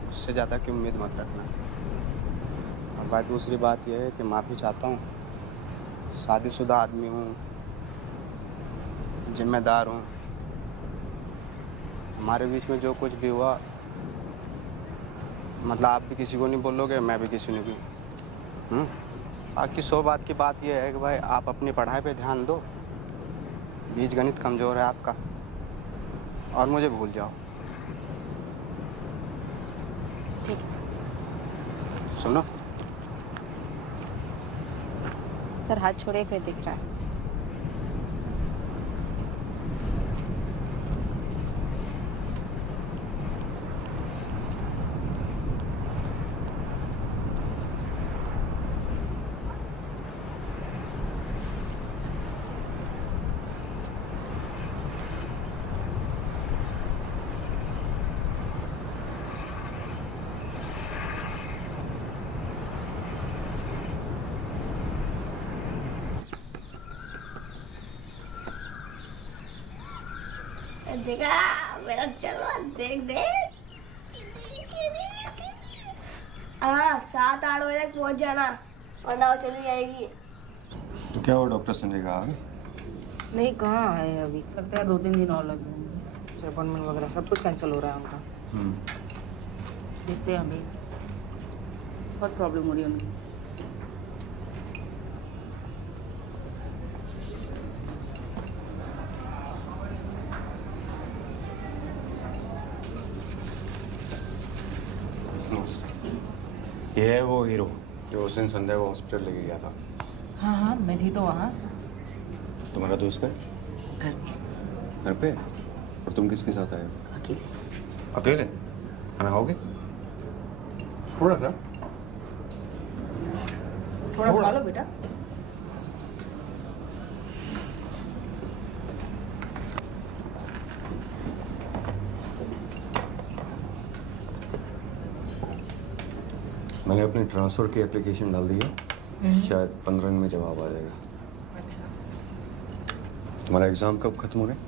उससे ज़्यादा की उम्मीद मत रखना। और बात दूसरी बात यह है कि माफ़ी चाहता हूँ। शादीशुदा आदमी हूँ, जिम्मेदार हूँ। हमारे बीच में जो कुछ भी हुआ, मतलब आप भी किसी को नहीं बोलोगे, मैं भी किसी ने भी। बाकी 100 बात की बात यह है कि भाई आप अपनी पढ़ाई पे ध्यान दो। बीज गणित कमज़ोर है आपका, और मुझे भूल जाओ। ठीक है। सुनो, सर हाथ छोड़े कोई दिख रहा है? देखा मेरा चलो देख। हाँ 7-8 बजे तक पहुंच जाना वरना वो चली जाएगी। तो क्या हुआ डॉक्टर संजय का? नहीं, कहाँ है अभी? लगता है 2-3 दिन और लग जाएंगे। अपॉइंटमेंट वगैरह सब कुछ कैंसिल हो रहा है उनका। देखते हैं अभी, बहुत प्रॉब्लम हो रही है उनकी। ये है वो हीरो जो उस दिन संध्या को हॉस्पिटल लेके गया था। हाँ हाँ, मैं थी तो वहाँ। तुम्हारा दोस्त है? घर पे। घर पे? और तुम किसके साथ आए हो? अकेले। अकेले? खाना खाओगे? थोड़ा सा। थोड़ा खा लो बेटा। मैंने अपनी ट्रांसफ़र की एप्लीकेशन डाल दी है, शायद 15 दिन में जवाब आ जाएगा। अच्छा। तुम्हारा एग्ज़ाम कब खत्म हो रहा है?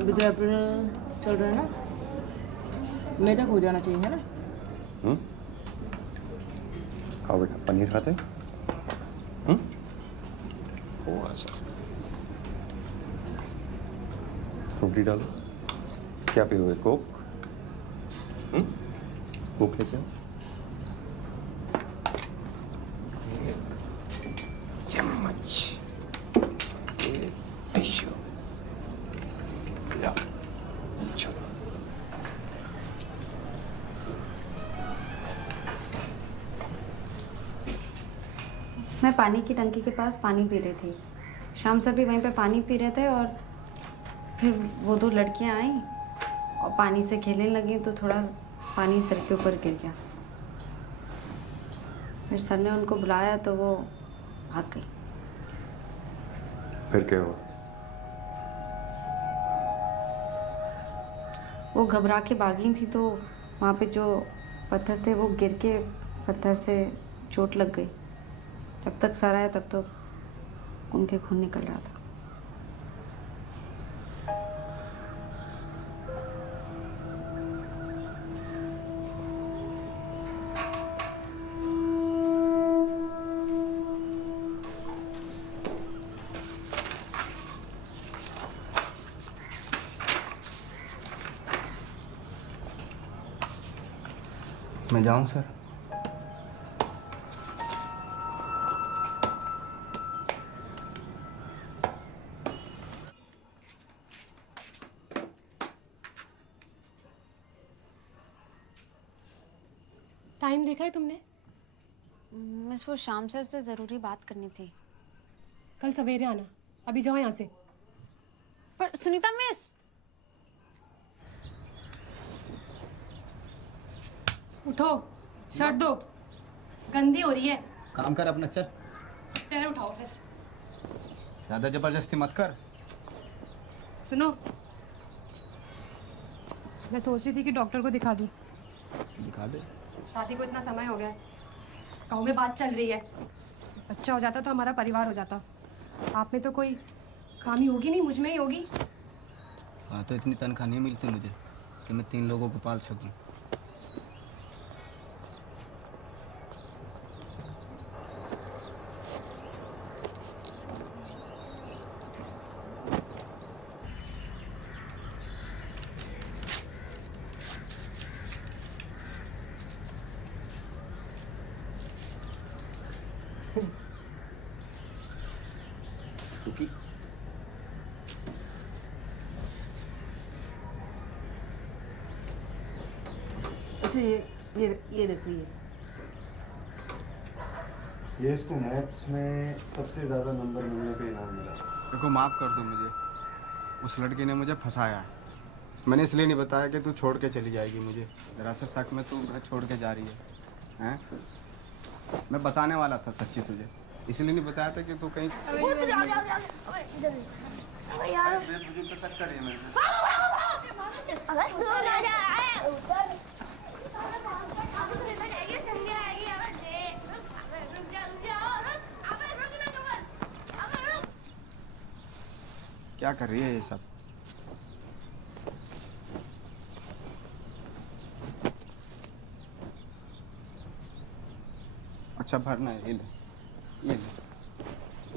अभी तो अप्रैल चल रहा है ना, मई तक हो जाना चाहिए, है ना? खाओ बेटा, पनीर खाते हैं? थोड़ा सा फ्रूटी डालो। क्या पियोगे, कोक? कोक लेते हो? चम्मच, टिश्यू, ला, चलो। मैं पानी की टंकी के पास पानी पी रही थी। शाम सर भी वहीं पे पानी पी रहे थे और फिर वो दो लड़कियां आई और पानी से खेलने लगी तो थोड़ा पानी सर के ऊपर गिर गया। फिर सर ने उनको बुलाया तो वो भाग गई। फिर क्या हुआ? वो घबरा के भागी थी तो वहाँ पे जो पत्थर थे वो गिर के पत्थर से चोट लग गई। जब तक सर आया तब तो उनके खून निकल रहा था। मैं जाऊं सर? टाइम देखा है तुमने? मिस वो शाम सर से ज़रूरी बात करनी थी। कल सवेरे आना, अभी जाओ यहाँ से। पर सुनीता मिस। उठो, शर्ट दो, गंदी हो रही है। काम कर अपना, चल। पैर उठाओ फिर। ज्यादा जबरदस्ती मत कर। सुनो, मैं सोच रही थी कि डॉक्टर को दिखा दूं। दिखा दे। शादी को इतना समय हो गया है, गाँव में बात चल रही है। बच्चा हो जाता तो हमारा परिवार हो जाता। आप में तो कोई खामी होगी नहीं, मुझ में ही होगी। हाँ, तो इतनी तनख्वाह नहीं मिलती मुझे कि मैं 3 लोगों को पाल सकूं। अच्छा, ये देखो ये इसको मैथ्स में सबसे ज़्यादा नंबर मिलने पे इनाम मिला। देखो, माफ़ कर दो मुझे। उस लड़की ने मुझे फंसाया है। मैंने इसलिए नहीं बताया कि तू छोड़ के चली जाएगी मुझे। जरा से शक में तू घर छोड़ के जा रही है, हैं? मैं बताने वाला था सच्ची तुझे, इसलिए नहीं बताया था कि तू कहीं यार मुझे तो शक कर रही है। मैं क्या कर रही है ये सब? अच्छा भरना है, ये ले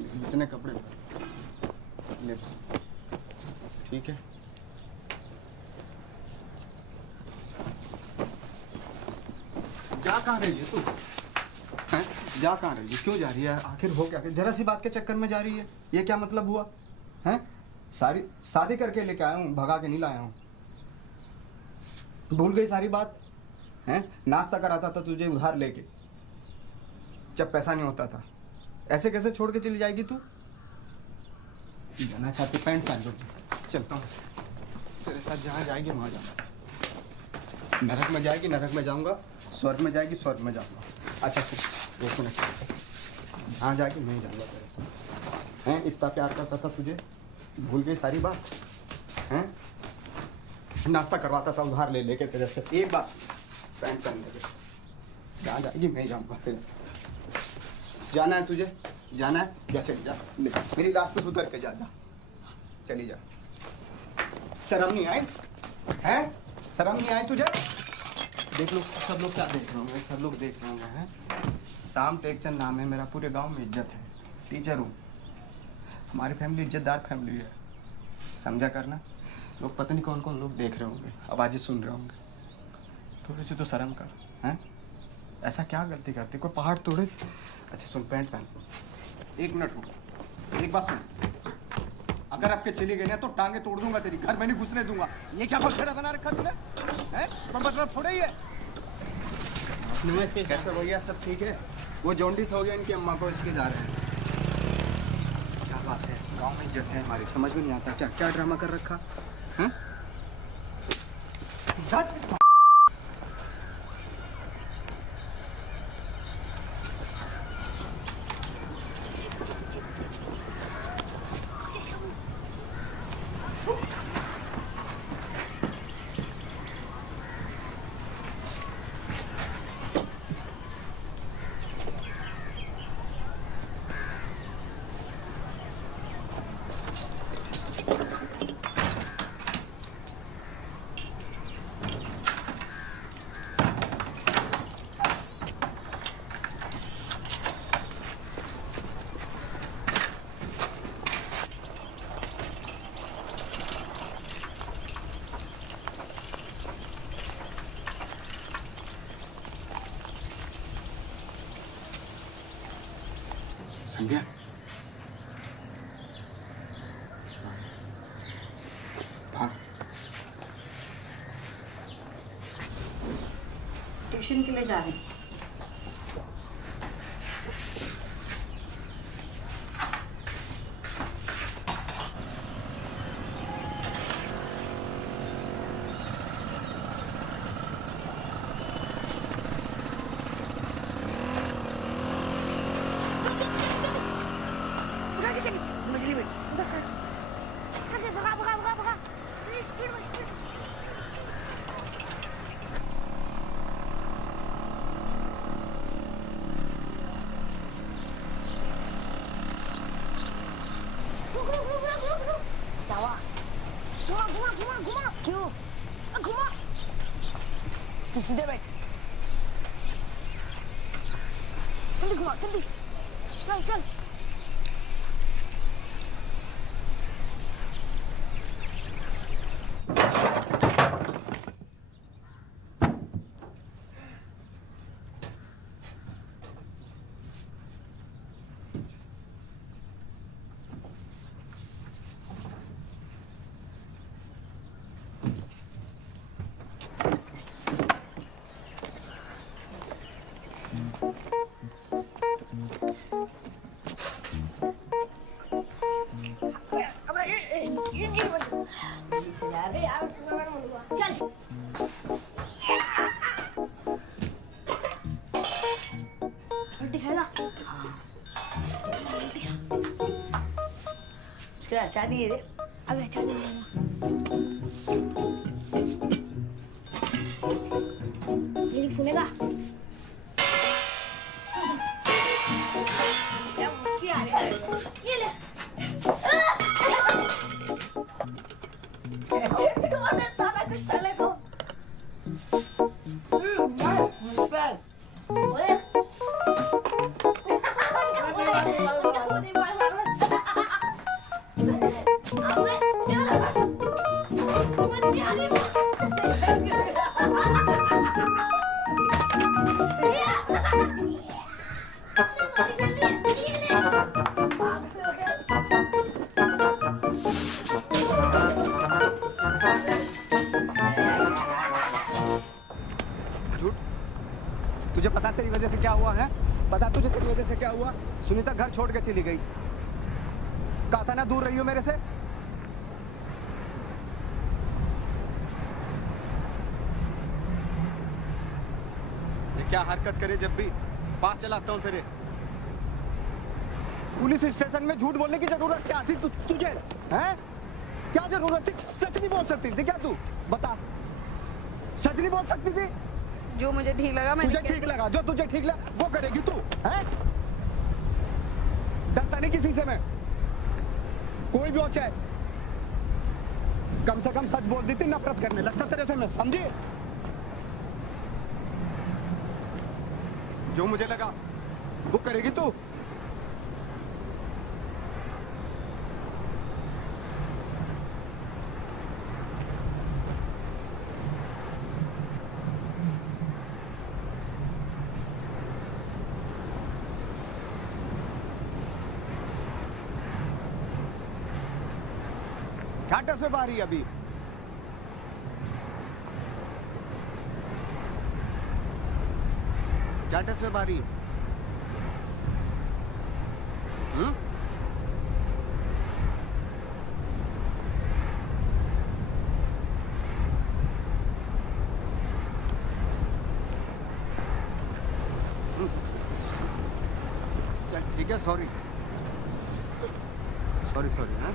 जितने कपड़े भर ले, ठीक है। जा कहाँ रही है तू? हैं? जा कहाँ रही है? क्यों जा रही है? आखिर हो क्या? जरा सी बात के चक्कर में जा रही है। ये क्या मतलब हुआ? हैं? सारी शादी करके लेके आया हूँ, भगा के नहीं लाया हूँ। भूल गई सारी बात, हैं? नाश्ता कराता था तुझे उधार लेके, जब पैसा नहीं होता था। ऐसे कैसे छोड़ के चली जाएगी तू? जाना चाहती पैंट पहन लो, चलता हूँ तेरे साथ। जहाँ जाएगी वहाँ जाऊँगा। नरक में जाएगी नरक में जाऊँगा, स्वर्ग में जाएगी स्वर्ग में जाऊँगा। अच्छा सुन, एक मिनट, जहाँ जाएगी मैं जाऊँगा तेरे साथ। हैं? इतना प्यार करता था तुझे, भूल गई सारी बात? हैं? नाश्ता करवाता था उधार ले लेके तेरे से। एक बात, पैंट पहन ले, जहाँ जाएगी मैं जाऊँगा तेरे साथ। जाना है तुझे, जाना है, जा चली जा, ले मेरी लाश पे उतर के जा, जा चली जा। शर्म नहीं आई? हैं? शर्म नहीं आई तुझे? देख लो सब लोग क्या देख रहे होंगे, सब लोग देख रहे होंगे। हैं? शाम टेकचंद नाम है मेरा, पूरे गांव में इज्जत है, टीचर हूँ। हमारी फैमिली इज्जतदार फैमिली है, समझा करना। लोग पता नहीं कौन कौन लोग देख रहे होंगे, आवाज़ें सुन रहे होंगे। थोड़ी सी तो शर्म कर। हैं? ऐसा क्या गलती करती, कोई पहाड़ तोड़े? अच्छा सुन, पैंट पहन। एक मिनट रुक, एक बात सुन, अगर आपके चली गई ना तो टांगे तोड़ दूंगा तेरी, घर में नहीं घुसने दूंगा। ये क्या बखेड़ा बना रखा तूने? हैं? तो मतलब थोड़ा ही है। नमस्ते। कैसे भैया, सब ठीक है? वो जॉन्डिस हो गया इनकी अम्मा को, इसके जा रहे हैं। क्या बात है, गाँव में इज्जत है हमारी, समझ में नहीं आता क्या क्या ड्रामा कर रखा है? संध्या, भाग। ट्यूशन के लिए जा रहे हैं। तू सीधे बैठ, जल्दी घुमा, जल्दी चल चल। अच्छा नहीं है रे, अबे अच्छा नहीं है। लिरिक्स सुनेगा? ये ले। साला कुछ साले को। वजह से क्या हुआ है? बता तुझे तेरी वजह से क्या हुआ? सुनीता घर छोड़ के चली गई। कहा था ना दूर रही हो मेरे से। ये क्या हरकत करे जब भी पास चलाता हूं तेरे। पुलिस स्टेशन में झूठ बोलने की जरूरत क्या थी तुझे? हैं? क्या जरूरत थी? सच नहीं बोल सकती थी क्या तू? बता, सच नहीं बोल सकती थी? जो मुझे ठीक लगा मैंने तुझे ठीक लगा, जो तुझे ठीक लगा वो करेगी तू, हैं? डरता नहीं किसी से मैं, कोई भी हो चाहे। कम से कम सच बोल देती, नफरत करने लगता तेरे से मैं, समझी? जो मुझे लगा वो करेगी तू। घाटे से बारी अभी। घाटे से बारी। चल ठीक है, सॉरी सॉरी सॉरी। हाँ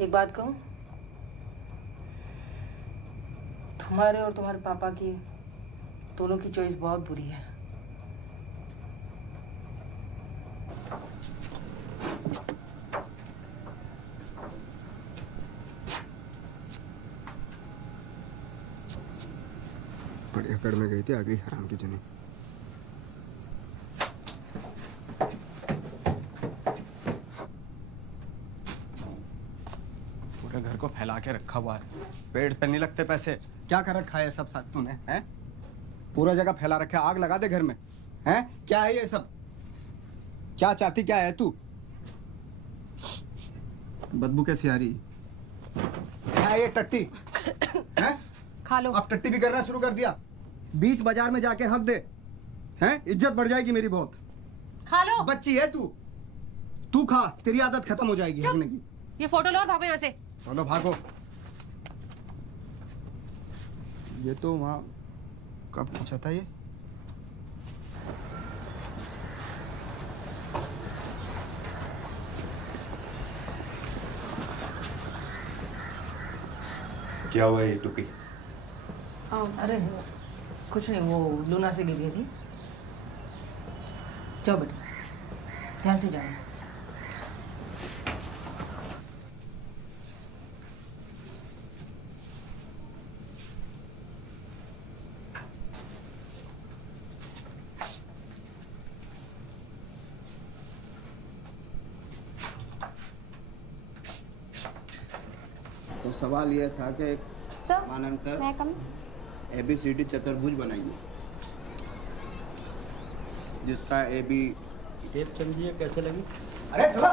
एक बात कहूँ, तुम्हारे और तुम्हारे पापा की दोनों की चॉइस बहुत बुरी है। बड़ी अकड़ में गई थी, आ गई हराम की जनी। पूरे घर को फैला के रखा हुआ है, पेट पे नहीं लगते पैसे। क्या कर रखा है सब साथ तूने, हैं? पूरा जगह फैला रखा है, आग लगा दे घर में, हैं? क्या है ये सब? क्या चाहती क्या है तू? बदबू कैसी आ रही क्या है ये टट्टी? हैं? खा लो। अब टट्टी भी करना शुरू कर दिया। बीच बाजार में जाके हक दे, हैं? इज्जत बढ़ जाएगी मेरी बहुत। खा लो। बच्ची है तू खा, तेरी आदत खत्म हो जाएगी हकने की। ये फोटो लो और भागो यहाँ से। चलो भागो। ये तो वहाँ कब पूछा था ये? क्या हुआ ये टुकी? अरे कुछ नहीं, वो लूना से गिर गई थी। जाओ बेटा, ध्यान से जाओ। तो सवाल यह था कि समानांतर ABCD चतुर्भुज बनाइए, जिसका AB टेप समझिए कैसे लगी? अरे चला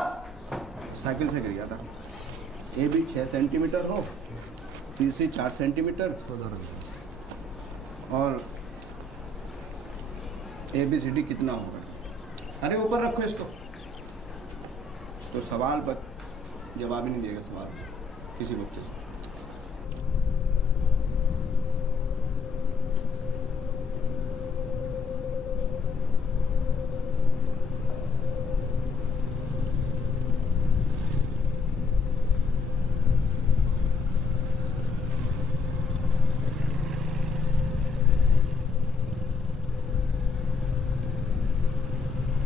साइकिल से गिर गया था। AB 6 सेंटीमीटर हो, BC 4 सेंटीमीटर और ABCD कितना होगा? अरे ऊपर रखो इसको। तो सवाल पर जवाब ही नहीं देगा सवाल किसी बच्चे से।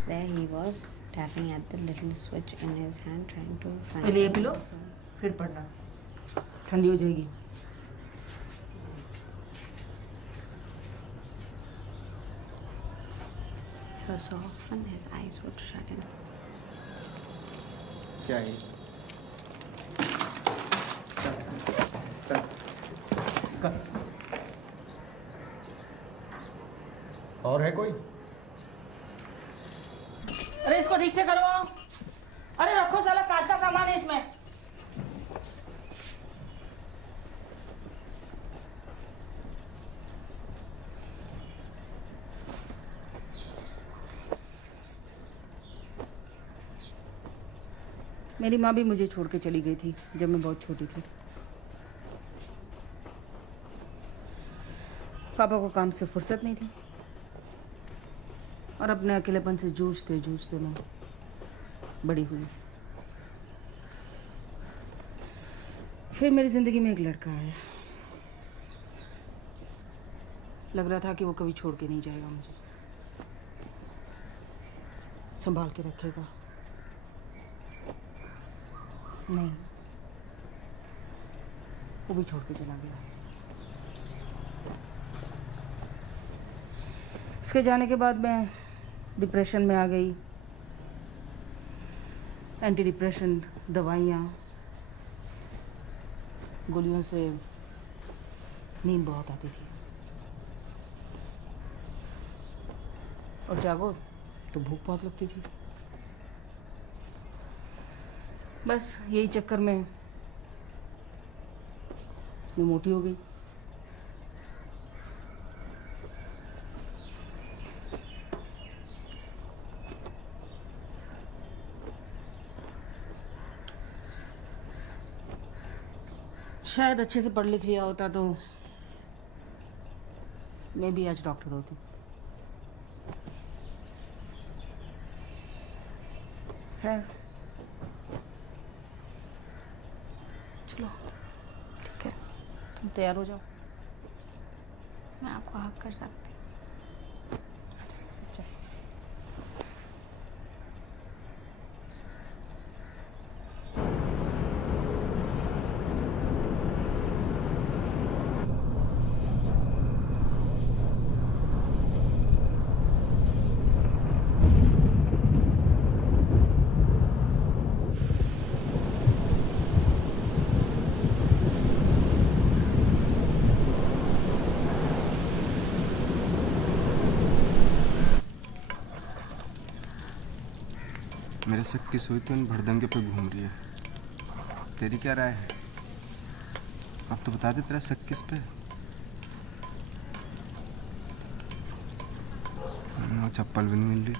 There he was tapping at the little switch in his hand, trying to find. पहले ये पी लो, फिर पढ़ना, ठंडी हो जाएगी। So often his eyes would shut in. क्या है? और है कोई? अरे इसको ठीक से करो। अरे रखो, साला कांच का सामान है इसमें। मेरी माँ भी मुझे छोड़ के चली गई थी जब मैं बहुत छोटी थी। पापा को काम से फुर्सत नहीं थी और अपने अकेलेपन से जूझते जूझते मैं बड़ी हुई। फिर मेरी जिंदगी में एक लड़का आया। लग रहा था कि वो कभी छोड़ के नहीं जाएगा, मुझे संभाल के रखेगा। नहीं, वो भी छोड़ के चला गया। उसके जाने के बाद मैं डिप्रेशन में आ गई। एंटी डिप्रेशन दवाइयाँ, गोलियों से नींद बहुत आती थी और जागो तो भूख बहुत लगती थी। बस यही चक्कर में मैं मोटी हो गई। शायद अच्छे से पढ़ लिख लिया होता तो मैं भी आज डॉक्टर होती। है चलो ठीक है, तुम तैयार हो जाओ। मैं आपको हक कर सकती हूँ। मेरे से किस हुई तो इन भड़दंगे पे घूम रही है। तेरी क्या राय है? अब तो बता दे तेरा शक किस पे? चप्पल भी नहीं मिल रही।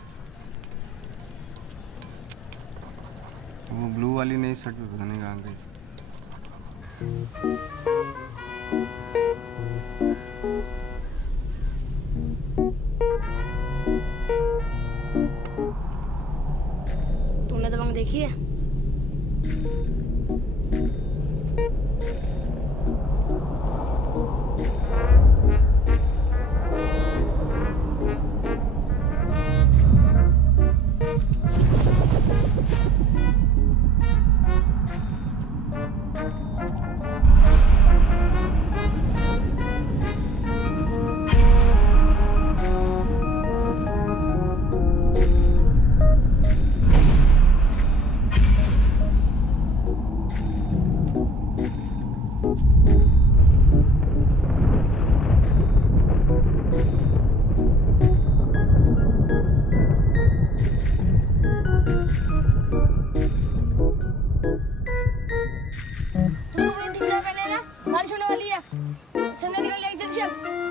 वो ब्लू वाली नई शर्ट भी पता नहीं कहाँ गई। तुमने दबंग देखी है?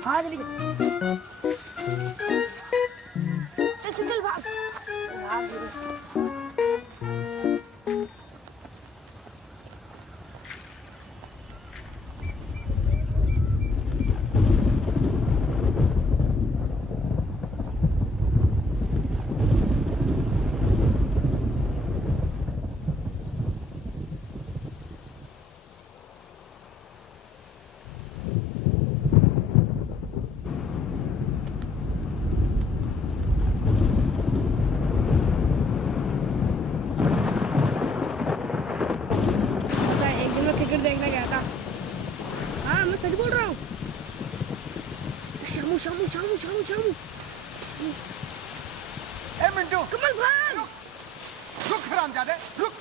हाँ जल्दी चल चल भाग। देखने गया था। हाँ मैं सच बोल रहा हूँ। शामू शामू शामू शामू शामू। ए मिंटू, कमल भाई रुक हरामजादे, रुक।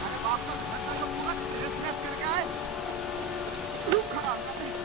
अरे बाप का घर का जो पूरा रेस करके आए। रुक हरामजादे।